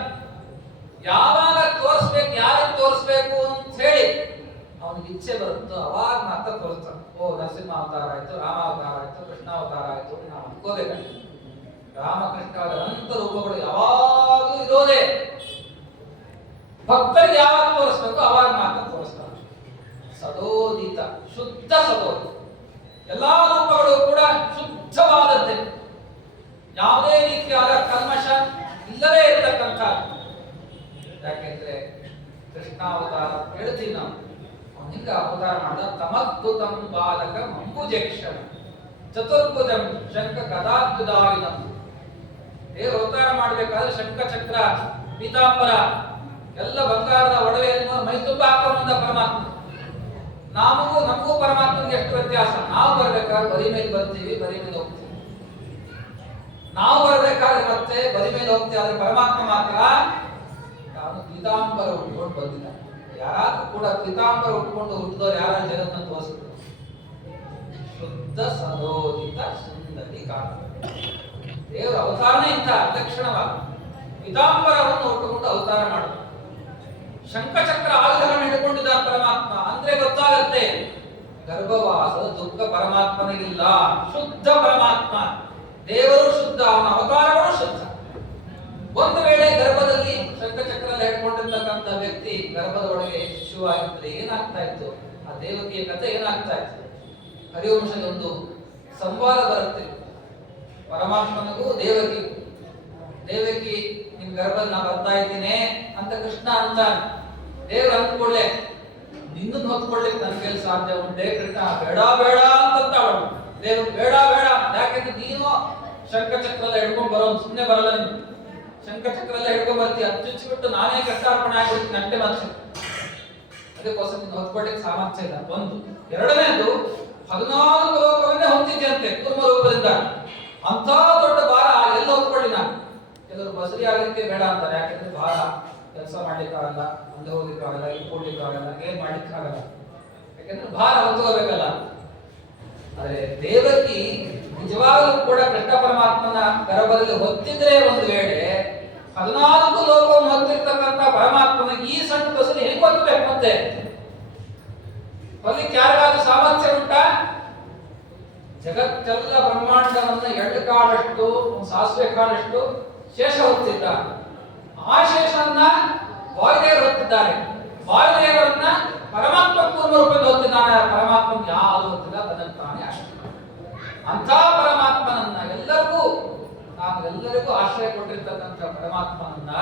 ಯಾವಾಗ ತೋರಿಸ್ಬೇಕು, ಯಾರಿಗೆ ತೋರಿಸ್ಬೇಕು ಅಂತ ಹೇಳಿ ಅವನಿಗೆ ಇಚ್ಛೆ ಬರುತ್ತೋ ಅವಾಗ ಮಾತ್ರ ತೋರಿಸ್ತಾನೆ. ಓ, ನರಸಿಂಹ ಅವತಾರ ಆಯ್ತು, ರಾಮ ಅವತಾರ ಆಯ್ತು, ಕೃಷ್ಣ ಅವತಾರ ಆಯ್ತು, ನಾವು ಅನ್ಕೋಬೇಕಂತ. ರಾಮಕೃಷ್ಣ ಅನಂತ ರೂಪಗಳು ಯಾವಾಗಲೂ ಇರೋದೇ. ಭಕ್ತರಿಗೆ ಯಾವಾಗ ತೋರಿಸ್ಬೇಕು ಅವಾಗ ಮಾತ್ರ ತೋರಿಸ್ತಾನೆ. ಸದೋದಿತ, ಶುದ್ಧ ಸದೋದಿತ. ಎಲ್ಲಾ ರೂಪಗಳು ಕೂಡ ಶುದ್ಧವಾದದ್ದೇ, ಯಾವುದೇ ರೀತಿಯಾದ ಕಲ್ಮಶ ಇಲ್ಲದೇ ಇರತಕ್ಕಂಥ. ಯಾಕೆಂದ್ರೆ ಕೃಷ್ಣಾವತಾರ ಹೇಳ್ತೀವಿ ನಾವು, ಅವನಿಂದ ಅವತಾರ ಮಾಡಿದ ತಮದ್ಭುತಂ ಬಾಲಕ ಮಂಬುಜಕ್ಷಣ ಚತುರ್ಭುಜಂ ಶಂಖ ಗದಾದ್ಯುದಾಯುಧಂ. ದೇವರು ಅವತಾರ ಮಾಡಬೇಕಾದ್ರೆ ಶಂಖ ಚಕ್ರ ಪೀತಾಂಬರ ಎಲ್ಲ ಬಂಗಾರದ ಒಡವೆಯನ್ನು ಮೈ ತುಂಬ ಹಾಕೊಂಡ ಪರಮಾತ್ಮ. ವ್ಯತ್ಯಾಸ. ನಾವು ಬರ್ಬೇಕಾದ್ರೆ ಬರಿ ಮೇಲೆ ಬರ್ತೀವಿ, ಬರಿ ಮೇಲೆ ಹೋಗ್ತೀವಿ. ನಾವು ಬರ್ಬೇಕಾದ್ರೆ ಮತ್ತೆ ಬರಿ ಮೇಲೆ ಹೋಗ್ತೀವಿ. ಆದ್ರೆ ಪರಮಾತ್ಮ ಮಾತ್ರ ಅವನು ಪೀತಾಂಬರ ಉಟ್ಕೊಂಡು ಬಂದಿಲ್ಲ. ಯಾರಾದ್ರೂ ಕೂಡ ಪೀತಾಂಬರ ಉಟ್ಕೊಂಡು ಹುಟ್ಟಿದವರು ಯಾರ ಜಗತ್ತನ್ನು ತೋರಿಸಿದ್ರು? ಶುದ್ಧ ಸದೋದಿತ ಸುಂದರಿ ಕಾಂತ. ದೇವರ ಅವತಾರನೇ ಇಂಥ ಅಲಕ್ಷಣವಾದ ಪೀತಾಂಬರವನ್ನು ಉಟ್ಟುಕೊಂಡು ಅವತಾರ ಮಾಡುದು. ಶಂಖಚಕ್ರ ಆಯುಧಗಳನ್ನು ಹಿಡ್ಕೊಂಡಿದ್ದ ಪರಮಾತ್ಮ ಅಂದ್ರೆ ಗೊತ್ತಾಗತ್ತೆ ಗರ್ಭವಾಸದ ದುಃಖ ಪರಮಾತ್ಮನಿಗಿಲ್ಲ. ಶುದ್ಧ ಪರಮಾತ್ಮ, ದೇವರು ಶುದ್ಧ, ಅವನ ಅವತಾರಗಳು ಶುದ್ಧ. ಒಂದು ವೇಳೆ ಗರ್ಭದಲ್ಲಿ ಶಂಖಚಕ್ರ ಹಿಡ್ಕೊಂಡಿರ್ತಕ್ಕಂಥ ವ್ಯಕ್ತಿ ಗರ್ಭದ ಒಳಗೆ ಶಿಶುವಾಗಿದ್ರೆ ಏನಾಗ್ತಾ ಇತ್ತು? ಆ ದೇವಕಿಯ ಕಥೆ ಏನಾಗ್ತಾ ಇತ್ತು? ಹರಿವಂಶದ ಒಂದು ಸಂವಾದ ಬರುತ್ತೆ ಪರಮಾತ್ಮನಿಗೂ ದೇವಕಿಗೂ. ದೇವಕಿ ನಿಮ್ ಗರ್ಭದಲ್ಲಿ ನಾ ಬರ್ತಾ ಇದ್ದೀನಿ ಅಂತ ಕೃಷ್ಣ ಅಂತಾನೆ. ದೇವ್ರು ಅಂದ್ಕೊಳ್ಳೆ ನಿನ್ನನ್ನು ಹೊತ್ಕೊಳ್ಳಿಕ್ಕೆ ನನ್ನ ಕೈಲಿ ಸಾಧ್ಯ ಉಂಟೆ ಕೃಷ್ಣ? ಬೇಡ ಬೇಡ ಅಂತ ಅವಳು. ದೇವ್ರು ಬೇಡ ಬೇಡ, ಯಾಕೆಂದ್ರೆ ನೀನು ಶಂಖಚಕ್ರ ಹಿಡ್ಕೊಂಡ್ ಬರೋ ಸುಮ್ಮನೆ ಬರಲ್ಲ. ನೀನು ಶಂಖಚಕ್ರ ಹಿಡ್ಕೊಂಡ್ ಬರ್ತೀಯ, ಚುಚ್ಚಿಬಿಟ್ಟು ನಾನೇ ಕಷ್ಟಾರ್ಪಣೆ ಆಗ್ಬಿಡ್ತೀನಿ ಅಷ್ಟೇ ಮನುಷ್ಯ. ಅದಕ್ಕೋಸ್ಕರ ನೀನು ಹೊತ್ಕೊಳ್ಳಿಕ್ಕೆ ಸಾಮರ್ಥ್ಯ ಇಲ್ಲ. ಒಂದು. ಎರಡನೇದು 14 ಲೋಕವನ್ನೇ ಹೊಂದಿದ್ಯಂತೆ ಕೂರ್ಮ ರೂಪದಿಂದ. ಅಂತ ದೊಡ್ಡ ಭಾರ ಎಲ್ಲ ಹೊತ್ಕೊಳ್ಳಿ ನಾನು. ಕೆಲವರು ಬಸರಿ ಆಗಲಿಕ್ಕೆ ಬೇಡ ಅಂತಾರೆ, ಯಾಕೆಂದ್ರೆ ಭಾರ, ಕೆಲಸ ಮಾಡ್ಲಿಕ್ಕಾಗಲ್ಲ, ಮುಂದೆ ಹೋಗ್ಲಿಕ್ಕಾಗಲ್ಲ, ಇಲ್ಲಿ ಕೂಡ್ಲಿಕ್ಕಾಗಲ್ಲ, ಏನ್ ಮಾಡ್ಲಿಕ್ಕಾಗಲ್ಲ, ಯಾಕೆಂದ್ರೆ ಭಾರ ಹೊತ್ಕೋಬೇಕಲ್ಲ. ಆದ್ರೆ ದೇವಕಿ ನಿಜವಾಗಲೂ ಕೂಡ ಕೃಷ್ಣ ಪರಮಾತ್ಮನ ಗರ್ಭದಲ್ಲಿ ಹೊತ್ತಿದ್ರೆ ಒಂದು ವೇಳೆ 14 ಲೋಕವನ್ನು ಹೊತ್ತಿರ್ತಕ್ಕಂಥ ಪರಮಾತ್ಮನ ಈ ಸಣ್ಣ ಬಸರಿ ಹೆಂಗ್ ಹೊತ್ತಬೇಕು? ಮತ್ತೆ ಹೊಲಿಕ್ಕೆ ಯಾರಿಗಾದ್ರೂ ಸಾಮರ್ಥ್ಯ ಉಂಟಾ? ಜಗತ್ತೆಲ್ಲ ಬ್ರಹ್ಮಾಂಡವನ್ನ 2 ಕಾಲಷ್ಟು, ಸಾಸಿವೆ ಕಾಲಷ್ಟು ಶೇಷ ಹೊತ್ತಿದ್ದ. ಆ ಶೇಷವನ್ನ ವಾಯುದೇವರು ಹೊತ್ತಿದ್ದಾರೆ. ವಾಯುದೇವರನ್ನ ಪರಮಾತ್ಮ ಪೂರ್ವ ರೂಪದಲ್ಲಿ ಹೊತ್ತಿದ್ದಾನೆ. ಪರಮಾತ್ಮ ಯಾವುದು ಹೊತ್ತಿಲ್ಲ, ತನ್ನಂತಾನೆ ಅಷ್ಟೇ. ಅಂಥ ಪರಮಾತ್ಮನನ್ನ ಎಲ್ಲರಿಗೂ ಆಶ್ರಯ ಕೊಟ್ಟಿರ್ತಕ್ಕಂಥ ಪರಮಾತ್ಮನನ್ನ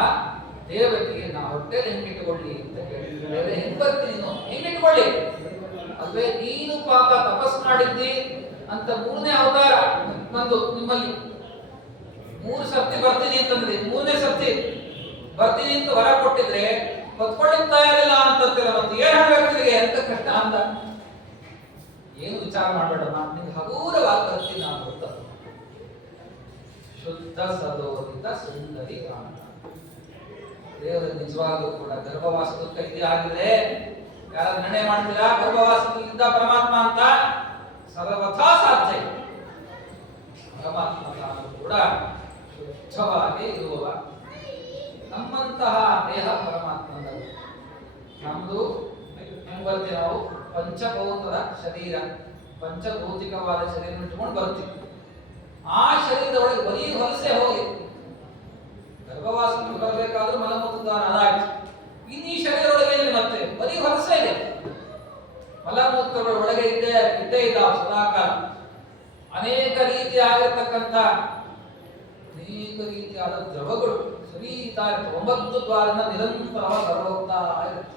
ದೇವರಿಗೆ ನಾ ಹೊಟ್ಟೆಯಲ್ಲಿ ಹೆಂಗಿಟ್ಟುಕೊಳ್ಳಿ ಅಂತ ಕೇಳಿದ್ರೆ ಹೆಂಗ್ ಬರ್ತೀನಿ ನೀನು? ಹೆಂಗಿಟ್ಕೊಳ್ಳಿ? ಅಲ್ವೇ ನೀನು ಪಾಪ ತಪಸ್ ಮಾಡಿದ್ದಿ ಅಂತ 3ನೇ ಅವತಾರ ಬಂದು ನಿಮ್ಮಲ್ಲಿ 3 ಸರ್ತಿ ಬರ್ತೀನಿ ಅಂತಂದ್ರೆ 3ನೇ ಸರ್ತಿ ಬರ್ತೀನಿ ಅಂತ ವರ ಕೊಟ್ಟಿದ್ರೆ ಹೊತ್ಕೊಳ್ಳುತ್ತಾ ಇರಲಿಲ್ಲ ಅಂತೀರ. ಮತ್ತೆ ಏನ್ ಹೇಳ್ಬೇಕು ಅಂತ ಕೃಷ್ಣ ಅಂದ. ಏನು ವಿಚಾರ ಮಾಡಬೇಡಮ್ಮ, ನಿಮ್ಗೆ ಹಗೂರವಾಗಿ ಬರ್ತೀನಿ ನಾನು ಅಂತ. ಶುದ್ಧ ಸದೋದಿತ ಸುಂದರಿ ಕಾಂತ. ದೇವರು ನಿಜವಾಗ್ಲೂ ಕೂಡ ಗರ್ಭವಾಸದ ಕೈದಿ ಆಗಿದೆ. ಯಾರಾದ್ರೂ ನಿರ್ಣಯ ಮಾಡ್ತೀರಾ ಗರ್ಭವಾಸದಲ್ಲಿದ್ದ ಪರಮಾತ್ಮ ಅಂತ? ಸರ್ವಥಾ ಸಾಧ್ಯ. ಪರಮಾತ್ಮ ತಾನು ಕೂಡ ಶುದ್ಧವಾಗಿ ಇರುವವ. ನಮ್ಮಂತಹ ದೇಹ ಪರಮಾತ್ಮನದು. ನಮ್ದು ಹೆಂಗ್ ಬರ್ತೀವಿ ನಾವು? ಪಂಚಭೌತದ ಶರೀರ, ಪಂಚಭೌತಿಕವಾದ ಶರೀರ ಇಟ್ಕೊಂಡು ಬರ್ತೀವಿ. ಆ ಶರೀರದ ಒಳಗೆ ಬರೀ ಹೊಲಸೆ ಹೋಗಿ ಗರ್ಭವಾಸಕ್ಕೆ ಬರಬೇಕಾದ್ರೂ ಮಲಮೂತ್ರದಾನ ಅದಾಯ್ತು. ಇನ್ನು ಈ ಶರೀರ ಒಳಗೆ ಏನಿದೆ? ಮತ್ತೆ ಬರೀ ಹೊಲಸೆ ಇದೆ. ಮಲಮೂತ್ರಗಳ ಒಳಗೆ ಇದ್ದೇ ಇದ್ದಾವೆ ಸದಾಕಾಲ. ಅನೇಕ ರೀತಿಯಾಗಿರ್ತಕ್ಕಂಥ ದ್ರವಗಳು ಸುರೀತಾ ಇರ್ತವೆ. 9 ದ್ವಾರನ ನಿರಂತರವಾಗಿ ಹೊರಗೋಗ್ತಾ ಇರುತ್ತೆ.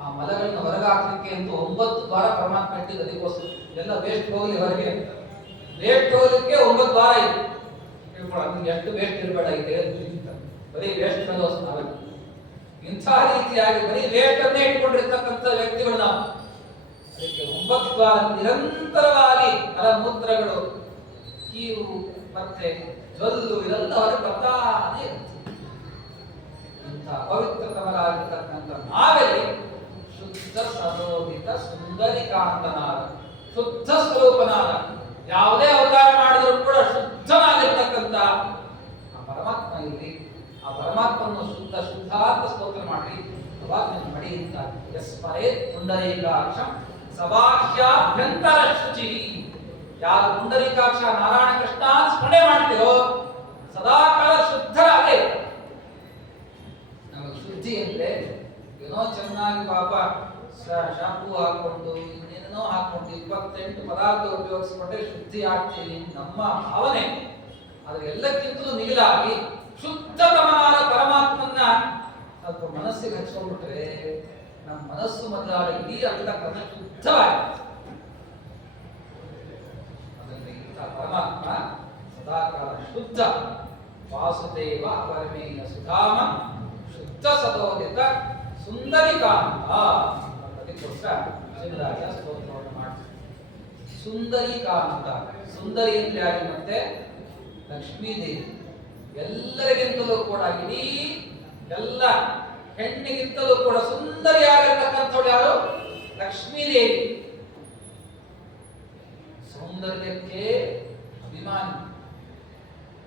ಆ ಮಲಗಳನ್ನ ಹೊರಗಾಕ್ಲಿಕ್ಕೆ ಅಂತ 9 ದ್ವಾರ ಪರಮಾತ್ಮ ಇಟ್ಟಿದ್ದು. ಅದಕ್ಕೋಸ್ಕರ ಎಲ್ಲ ವೇಸ್ಟ್ ಹೋಗ್ಲಿ ಹೊರಗೆ ಅಂತ. ವೇಸ್ಟ್ ಹೋಗ್ಲಿಕ್ಕೆ 9 ದ್ವಾರ ಇದೆ. ಅದಕ್ಕೆ ಎಷ್ಟು ವೇಸ್ಟ್ ಇರಬೇಡ ಇದೆ, ಬರೀ ವೇಸ್ಟ್ ಫೆಲೋಸ್ ನಾವೆಲ್ಲ. ಇಂಥ ರೀತಿಯಾಗಿ ಬರೀ ವೇಸ್ಟ್ ಅನ್ನೇ ಇಟ್ಕೊಂಡಿರ್ತಕ್ಕಂಥ ವ್ಯಕ್ತಿಗಳು ನಾವು. ಅದಕ್ಕೆ 9 ದ್ವಾರ ನಿರಂತರವಾಗಿ ಮಲಮೂತ್ರಗಳು, ಕೀವು ಮತ್ತೆ ಜೊಲ್ಲು ಇದೆಲ್ಲ ಹೊರಗೆ ಬರ್ತಾನೆ ಇರುತ್ತೆ. ಇಂಥ ಪವಿತ್ರತಮರಾಗಿರ್ತಕ್ಕಂಥ ನಾವೆಲ್ಲಿ ಶುದ್ಧ ಸದೋದಿತ ಸುಂದರಿ ಕಾಂತನಾದ, ಶುದ್ಧ ಸ್ವರೂಪನಾದ, ಯಾವುದೇ ಅವತಾರ ಮಾಡಿದರೂ ಕೂಡ ಶುದ್ಧನಾಗಿರ್ತಕ್ಕಂಥ ಆ ಪರಮಾತ್ಮ ಇಲ್ಲಿ. ಆ ಪರಮಾತ್ಮನ್ನು ಶುದ್ಧ ಅಂತ ಸ್ತೋತ್ರ ಮಾಡಿ ಅವಾಗ ನಿಮ್ಮ ಮಡಿ ಅಂತ ಯಸ್ಮರೇ ಪುಂಡರೀಕಾಕ್ಷಂ ಸಭಾಹ್ಯಾಭ್ಯಂತರ ಶುಚಿ. ಯಾರು ಪುಂಡರೀಕಾಕ್ಷ ನಾರಾಯಣ ಕೃಷ್ಣ ಸ್ಮರಣೆ ಮಾಡ್ತಿರೋ ಸದಾಕಾಲ ಶುದ್ಧರಾಗೇ. ನಮಗೆ ಶುದ್ಧಿ ಅಂದ್ರೆ ಏನೋ ಚೆನ್ನಾಗಿ ಪಾಪ ಶಾಂಪೂ ಹಾಕೊಂಡು ಇನ್ನೇನೋ ಹಾಕೊಂಡು 28 ಪದಾರ್ಥ ಉಪಯೋಗಿಸ್ಕೊಂಡ್ರೆ ಶುದ್ಧಿ ಆಗ್ತೀವಿ ನಮ್ಮ ಭಾವನೆ. ಆದ್ರೆ ಎಲ್ಲಕ್ಕಿಂತಲೂ ಮಿಗಿಲಾಗಿ ಶುದ್ಧ ಪ್ರಮಾಣ ಪರಮಾತ್ಮನ್ನ ಸ್ವಲ್ಪ ಮನಸ್ಸಿಗೆ ಹಚ್ಕೊಂಡ್ಬಿಟ್ರೆ ನಮ್ಮ ಮನಸ್ಸು ಮೊದಲಾದ ಇಡೀ ಅಂತಕ್ಕಂಥ ಶುದ್ಧವಾಗುತ್ತೆ. ಅದರಿಂದ ಇಂಥ ಪರಮಾತ್ಮ ಸದಾಕಾಲ ಶುದ್ಧ. ವಾಸುದೇವ ಪರಮೇಯ ಸುಧಾಮ ಶುದ್ಧ ಸದೋದಿತ ಸುಂದರಿ ಕಾಂತ. ಅದಕ್ಕೋಸ್ಕರ ಶಿವರಾಜ ಸ್ತೋತ್ರವನ್ನು ಮಾಡ್ತಾರೆ. ಸುಂದರಿ ಕಾಂತ. ಸುಂದರಿ ಅಂತ ಯಾರು? ಮತ್ತೆ ಲಕ್ಷ್ಮೀದೇವಿ. ಎಲ್ಲರಿಗಿಂತಲೂ ಕೂಡ, ಇಡೀ ಎಲ್ಲ ಹೆಣ್ಣಿಗಿಂತಲೂ ಕೂಡ ಸುಂದರಿಯಾಗಿರ್ತಕ್ಕಂಥವ್ರು ಯಾರು? ಲಕ್ಷ್ಮೀದೇವಿ. ಸೌಂದರ್ಯಕ್ಕೆ ಅಭಿಮಾನಿ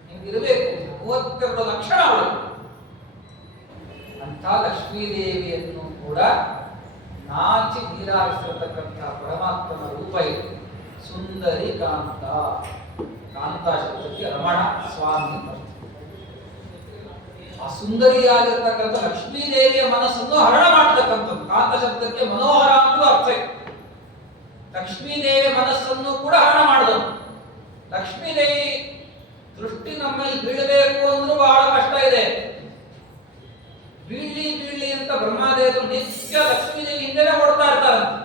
ನಿಮಗಿರಬೇಕು. 32 ಲಕ್ಷಣ ಅವಳು. ಅಂಥ ಲಕ್ಷ್ಮೀದೇವಿಯನ್ನು ಕೂಡ ನಾಚಿ ನೀರಾಗಿಸಿರತಕ್ಕಂಥ ಪರಮಾತ್ಮನ ರೂಪ ಇದು ಸುಂದರಿ ಕಾಂತ. ಕಾಂತ ಶಬ್ದಕ್ಕೆ ರಮಣ ಸ್ವಾಮಿ. ಆ ಸುಂದರಿಯಾಗಿರ್ತಕ್ಕಂಥ ಲಕ್ಷ್ಮೀದೇವಿಯ ಮನಸ್ಸನ್ನು ಹರಣ ಮಾಡತಕ್ಕಂಥದ್ದು. ಕಾಂತ ಶಬ್ದಕ್ಕೆ ಮನೋಹರ ಅಂತ ಅರ್ಥ. ಲಕ್ಷ್ಮೀದೇವಿಯ ಮನಸ್ಸನ್ನು ಕೂಡ ಹರಣ ಮಾಡಿದನು. ಲಕ್ಷ್ಮೀದೇವಿ ದೃಷ್ಟಿ ನಮ್ಮಲ್ಲಿ ಬೀಳಬೇಕು ಅಂದ್ರೂ ಬಹಳ ಕಷ್ಟ ಇದೆ. ಬೀಳಿ ಬೀಳಿ ಅಂತ ಬ್ರಹ್ಮದೇವರು ನಿತ್ಯ ಲಕ್ಷ್ಮೀದೇವಿ ಹಿಂದೆನೆ ಓಡ್ತಾ ಇರ್ತಾರಂತೆ.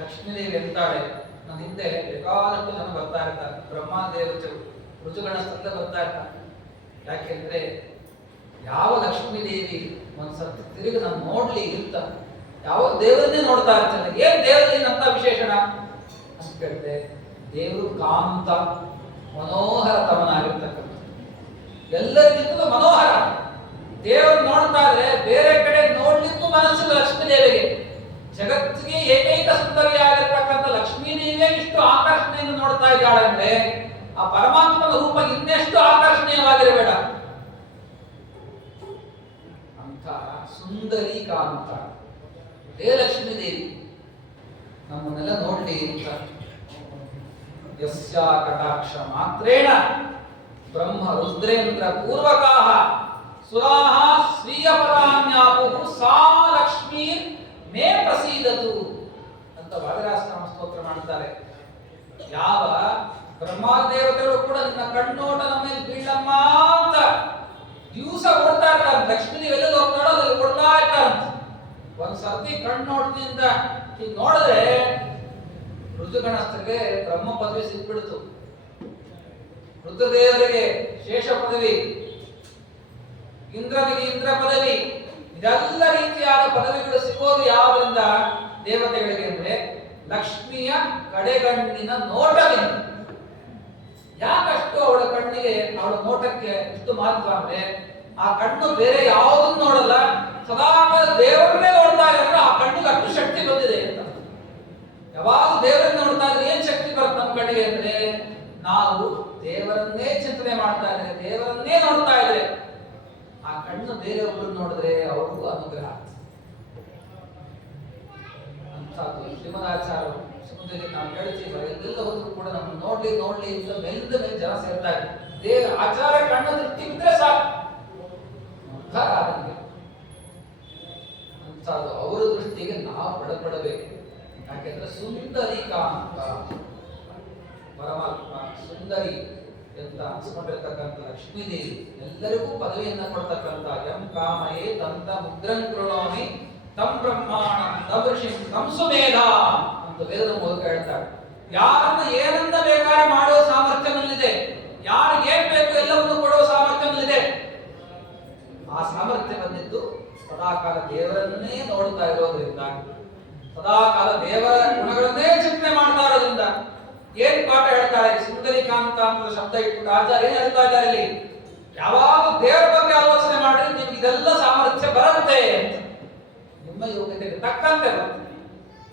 ಲಕ್ಷ್ಮೀದೇವಿ ಎಂತಾಳೆ, ನನ್ನ ಹಿಂದೆ ಬೇಕಾದಷ್ಟು ಜನ ಬರ್ತಾ ಇರ್ತಾರೆ. ಬ್ರಹ್ಮದೇವರು ಋತುಗಣಸ್ಥಿಂದ ಬರ್ತಾ ಇರ್ತಾರೆ. ಯಾಕೆಂದ್ರೆ ಯಾವ ಲಕ್ಷ್ಮೀದೇವಿ ಒಂದ್ಸತಿ ತಿರುಗಿ ನಾನು ನೋಡ್ಲಿ ಅಂತ ಯಾವ ದೇವರನ್ನೇ ನೋಡ್ತಾ ಇರ್ತಾನೆ. ಏನ್ ದೇವರಲ್ಲಿ ಅಂತ ವಿಶೇಷಣ ಅಂತ ಕೇಳಿದ್ರೆ, ದೇವರು ಕಾಂತ, ಮನೋಹರತಮನಾಗಿರ್ತಕ್ಕಂಥ, ಎಲ್ಲರಿಗಿಂತಲೂ ಮನೋಹರ. ದೇವರು ನೋಡ್ತಾ ಇದ್ರೆ ಬೇರೆ ಕಡೆ ನೋಡ್ಲಿಕ್ಕೂ ಮನಸ್ಸಿಲ್ಲ ಲಕ್ಷ್ಮೀದೇವಿಗೆ. ಜಗತ್ತಿಗೆ ಏಕೈಕ ಸುಂದರಿಯಾಗಿರ್ತಕ್ಕಂಥ ಲಕ್ಷ್ಮೀದೇವಿಯೇ ಇಷ್ಟು ಆಕರ್ಷಣೆಯನ್ನು ನೋಡ್ತಾ ಇದ್ದಾಳೆ ಅಂದ್ರೆ ಆ ಪರಮಾತ್ಮನ ರೂಪ ಇನ್ನೆಷ್ಟು ಆಕರ್ಷಣೀಯವಾಗಿರಬೇಡ. ಅಂತ ಸುಂದರಿ ಕಾಂತ ಹೇ ಲಕ್ಷ್ಮೀದೇವಿ ನಮ್ಮನ್ನೆಲ್ಲ ನೋಡ್ಲಿ ಅಂತ. ಯಸ್ಯಾ ಕಟಾಕ್ಷ ಮಾತ್ರೇಣ ಬ್ರಹ್ಮ ರುದ್ರೇಂದ್ರ ಪೂರ್ವಕಾಹ ಸುರಾಹ ಸ್ವೀಯ ಪದಾನ್ಯಾಪುಹು ಸಾ ಲಕ್ಷ್ಮೀ ಮೇ ಪ್ರಸೀದತು ಅಂತ ವಾದಿರಾಜನಾಮ ಸ್ತೋತ್ರ ಮಾಡ್ತಾರೆ. ಯಾವ ಬ್ರಹ್ಮದೇವತೆಗಳು ಕೂಡ ನಿನ್ನ ಕಣ್ಣೋಟ ನಮ್ಮ ಮೇಲೆ ಬೀಳಮ್ಮ ಅಂತ ದಿವಸ ಕೊಡ್ತಾ ಇರ್ತಾರೆ. ಲಕ್ಷ್ಮೀದೇವಿ ಎಲ್ಲೆಲ್ಲಿ ಹೋಗ್ತಾಳೋ ಅಲ್ಲಿ ಕೊಡ್ತಾ ಇರ್ತಾರಂತ. ಒಂದ್ ಸರ್ತಿ ಕಣ್ಣೋಟದಿಂದ ಈಗ ನೋಡಿದ್ರೆ ಋತುಗಣಸ್ಥರಿಗೆ ಬ್ರಹ್ಮ ಪದವಿ ಸಿಕ್ಬಿಡ್ತು, ರುದ್ರದೇವರಿಗೆ ಶೇಷ ಪದವಿ, ಇಂದ್ರನಿಗೆ ಇಂದ್ರ ಪದವಿ. ಇದೆಲ್ಲ ರೀತಿಯಾದ ಪದವಿಗಳು ಸಿಗೋದು ಯಾವ್ದ್ರಿಂದ ದೇವತೆಗಳಿಗೆ ಅಂದ್ರೆ ಲಕ್ಷ್ಮಿಯ ಕಡೆಗಣ್ಣಿನ ನೋಟದಿಂದ. ಯಾಕಷ್ಟು ಅವಳ ಕಣ್ಣಿಗೆ, ಅವಳ ನೋಟಕ್ಕೆ ಇಷ್ಟು ಮಹತ್ವ ಅಂದ್ರೆ ಆ ಕಣ್ಣು ಬೇರೆ ಯಾವುದನ್ನು ನೋಡಲ್ಲ, ಸದಾ ದೇವರನ್ನೇ ನೋಡ್ತಾ ಇದ್ರೆ ಆ ಕಣ್ಣಿಗೆ ಅಷ್ಟು ಶಕ್ತಿ ಬಂದಿದೆ ಅಂತ. ಯಾವಾಗ ದೇವರನ್ನ ನೋಡ್ತಾ ಇದ್ರೆ ಏನ್ ಶಕ್ತಿ ಬರುತ್ತೆ ನಮ್ಮ ಕಣ್ಣಿಗೆ ಅಂದ್ರೆ, ನಾವು ದೇವರನ್ನೇ ಚಿಂತನೆ ಮಾಡ್ತಾ ಇದ್ರೆ, ದೇವರನ್ನೇ ನೋಡ್ತಾ ಇದ್ರೆ ಆ ಕಣ್ಣು ಬೇರೆಯೊಬ್ಬರು ನೋಡಿದ್ರೆ ಅವ್ರಿಗೂ ಅನುಗ್ರಹ ಅಂತದ್ದು. ಶ್ರೀಮದಾಚಾರ್ಯರು ಸಮುದ್ರದಲ್ಲಿ ನಾವು ಹೇಳ್ತೀವಿ, ಎಲ್ಲೆಲ್ಲ ಹೋದ್ರು ಕೂಡ ನಮ್ಮ ನೋಡ್ಲಿ ನೋಡ್ಲಿ ಅಂತ ಮೇಲಿಂದ ಮೇಲೆ ಜನ ಸೇರ್ತಾ ಇದ್ದಾರೆ. ಆಚಾರ್ಯ ಕಣ್ಣು ದೃಷ್ಟಿ ಬಿದ್ರೆ ಸಾಕು ಅಂತದ್ದು. ಅವರ ದೃಷ್ಟಿಗೆ ನಾವು ಬಡಬಡಬೇಕು. ಯಾಕೆಂದ್ರೆ ಸುಂದರಿ ಕಾಂತ ಪರಮಾತ್ಮ ಸುಂದರಿ ಅಂತ ಅನ್ಸ್ಕೊಂಡಿರ್ತಕ್ಕಂಥ ಲಕ್ಷ್ಮೀದೇವಿ ಎಲ್ಲರಿಗೂ ಪದವಿಯನ್ನ ಕೊಡ್ತಕ್ಕಂಥ ಯಂ ಕಾಮಯೇ ತಂತ ಮುದ್ರಂ ಕೃಣೋಮಿ ತಂ ಬ್ರಹ್ಮಾಣಂ ತಂ ಋಷಿಂ ತಂ ಸುಮೇಧ ಅಂತ ವೇದದ ಮೂಲಕ ಹೇಳ್ತಾರೆ. ಯಾರನ್ನ ಏನನ್ನ ಬೇಕಾದ್ರೆ ಮಾಡುವ ಸಾಮರ್ಥ್ಯ ನಲ್ಲಿದೆ, ಯಾರಿಗೆ ಏನ್ ಬೇಕು ಎಲ್ಲವನ್ನು ಕೊಡುವ ಸಾಮರ್ಥ್ಯ ನಲ್ಲಿದೆ. ಆ ಸಾಮರ್ಥ್ಯ ಬಂದಿದ್ದು ಸದಾಕಾಲ ದೇವರನ್ನೇ ನೋಡ್ತಾ ಇರೋದ್ರಿಂದ, ಸದಾಕಾಲ ದೇವರ ಗುಣಗಳನ್ನೇ ಚಿಂತನೆ ಮಾಡ್ತಾ ಇರೋದ್ರಿಂದ. ಏನ್ ಪಾಠ ಹೇಳ್ತಾರೆ? ಸುಂದರಿ ಕಾಂತ ಅಂತ ಶಬ್ದ ಇಟ್ಟು ಆಚಾರ್ಯ ಏನ್ ಹೇಳ್ತಾ ಇದ್ದಾರೆ ಇಲ್ಲಿ? ಯಾವಾಗ ದೇವರ ಬಗ್ಗೆ ಆಲೋಚನೆ ಮಾಡಿದ್ರೆ ನಿಮ್ಗೆ ಇದೆಲ್ಲ ಸಾಮರ್ಥ್ಯ ಬರುತ್ತೆ ಅಂತ, ನಿಮ್ಮ ಯೋಗ್ಯತೆಗೆ ತಕ್ಕಂತೆ ಬರುತ್ತೆ.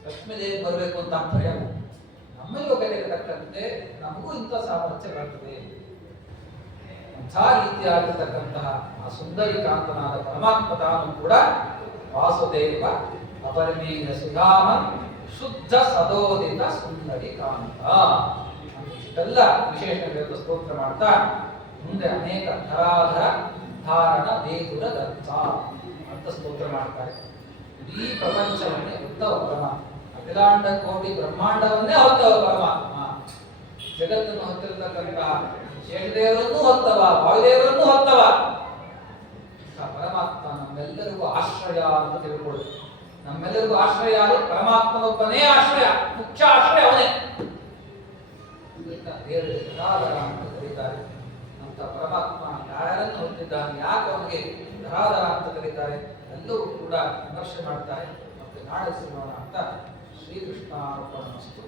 ಲಕ್ಷ್ಮೀದೇವಿ ಬರಬೇಕು ಅಂತ ತಾತ್ಪರ್ಯ, ನಮ್ಮ ಯೋಗ್ಯತೆಗೆ ತಕ್ಕಂತೆ ನಮಗೂ ಇಂಥ ಸಾಮರ್ಥ್ಯ ಬರ್ತದೆ. ಅಂಥ ರೀತಿಯಾಗಿರ್ತಕ್ಕಂತಹ ಆ ಸುಂದರಿ ಕಾಂತನಾದ ಪರಮಾತ್ಮ ತಾನು ಕೂಡ ವಾಸುದೇವ ಅಪರಿಮೇಯ ಸುಧಾಮ ಶುದ್ಧ ಸದೋದಿತ ಸುಂದರಿ ಕಾಂತ ಇಷ್ಟೆಲ್ಲ ವಿಶೇಷಣಗಳನ್ನು ಸ್ತೋತ್ರ ಮಾಡ್ತಾ ಮುಂದೆ ಅನೇಕ ಧರಾಧರ ಧಾರಣ ವೇದುರ ದತ್ತ ಅಂತ ಸ್ತೋತ್ರ ಮಾಡ್ತಾರೆ. ಇಡೀ ಪ್ರಪಂಚವನ್ನೇ ಹೊತ್ತವ ಪರಮಾತ್ಮ, ಅಖಿಲಾಂಡ ಕೋಟಿ ಬ್ರಹ್ಮಾಂಡವನ್ನೇ ಹೊತ್ತವ ಪರಮಾತ್ಮ. ಜಗತ್ತನ್ನು ಹೊತ್ತಿರತಕ್ಕಂತಹ ಶೇಷದೇವರನ್ನೂ ಹೊತ್ತವ, ವಾಯುದೇವರನ್ನೂ ಹೊತ್ತವ ಪರಮಾತ್ಮ ನಮ್ಮೆಲ್ಲರಿಗೂ ಆಶ್ರಯ ಅಂತ ತಿಳ್ಕೊಳ್ಳಿ. ನಮ್ಮೆಲ್ಲರಿಗೂ ಆಶ್ರಯ ಯಾರು? ಪರಮಾತ್ಮನೊಬ್ಬನೇ ಆಶ್ರಯ, ಮುಖ್ಯ ಆಶ್ರಯ ಅವನೇ. ದೇವರು ಧರಾಧರ ಅಂತ ಕರೀತಾರೆ. ಅಂತ ಪರಮಾತ್ಮ ಯಾರನ್ನು ಹೊಂದಿದ್ದಾನೆ, ಯಾಕೆ ಅವನಿಗೆ ಧರಾಧರ ಅಂತ ಕರೀತಾರೆ ಎಲ್ಲವೂ ಕೂಡ ವಿಮರ್ಶೆ ಮಾಡ್ತಾರೆ. ಮತ್ತೆ ನಾಳೆ ಸಿಗೋಣ ಅಂತ ಶ್ರೀಕೃಷ್ಣಾರ್ಪಣಮಸ್ತು.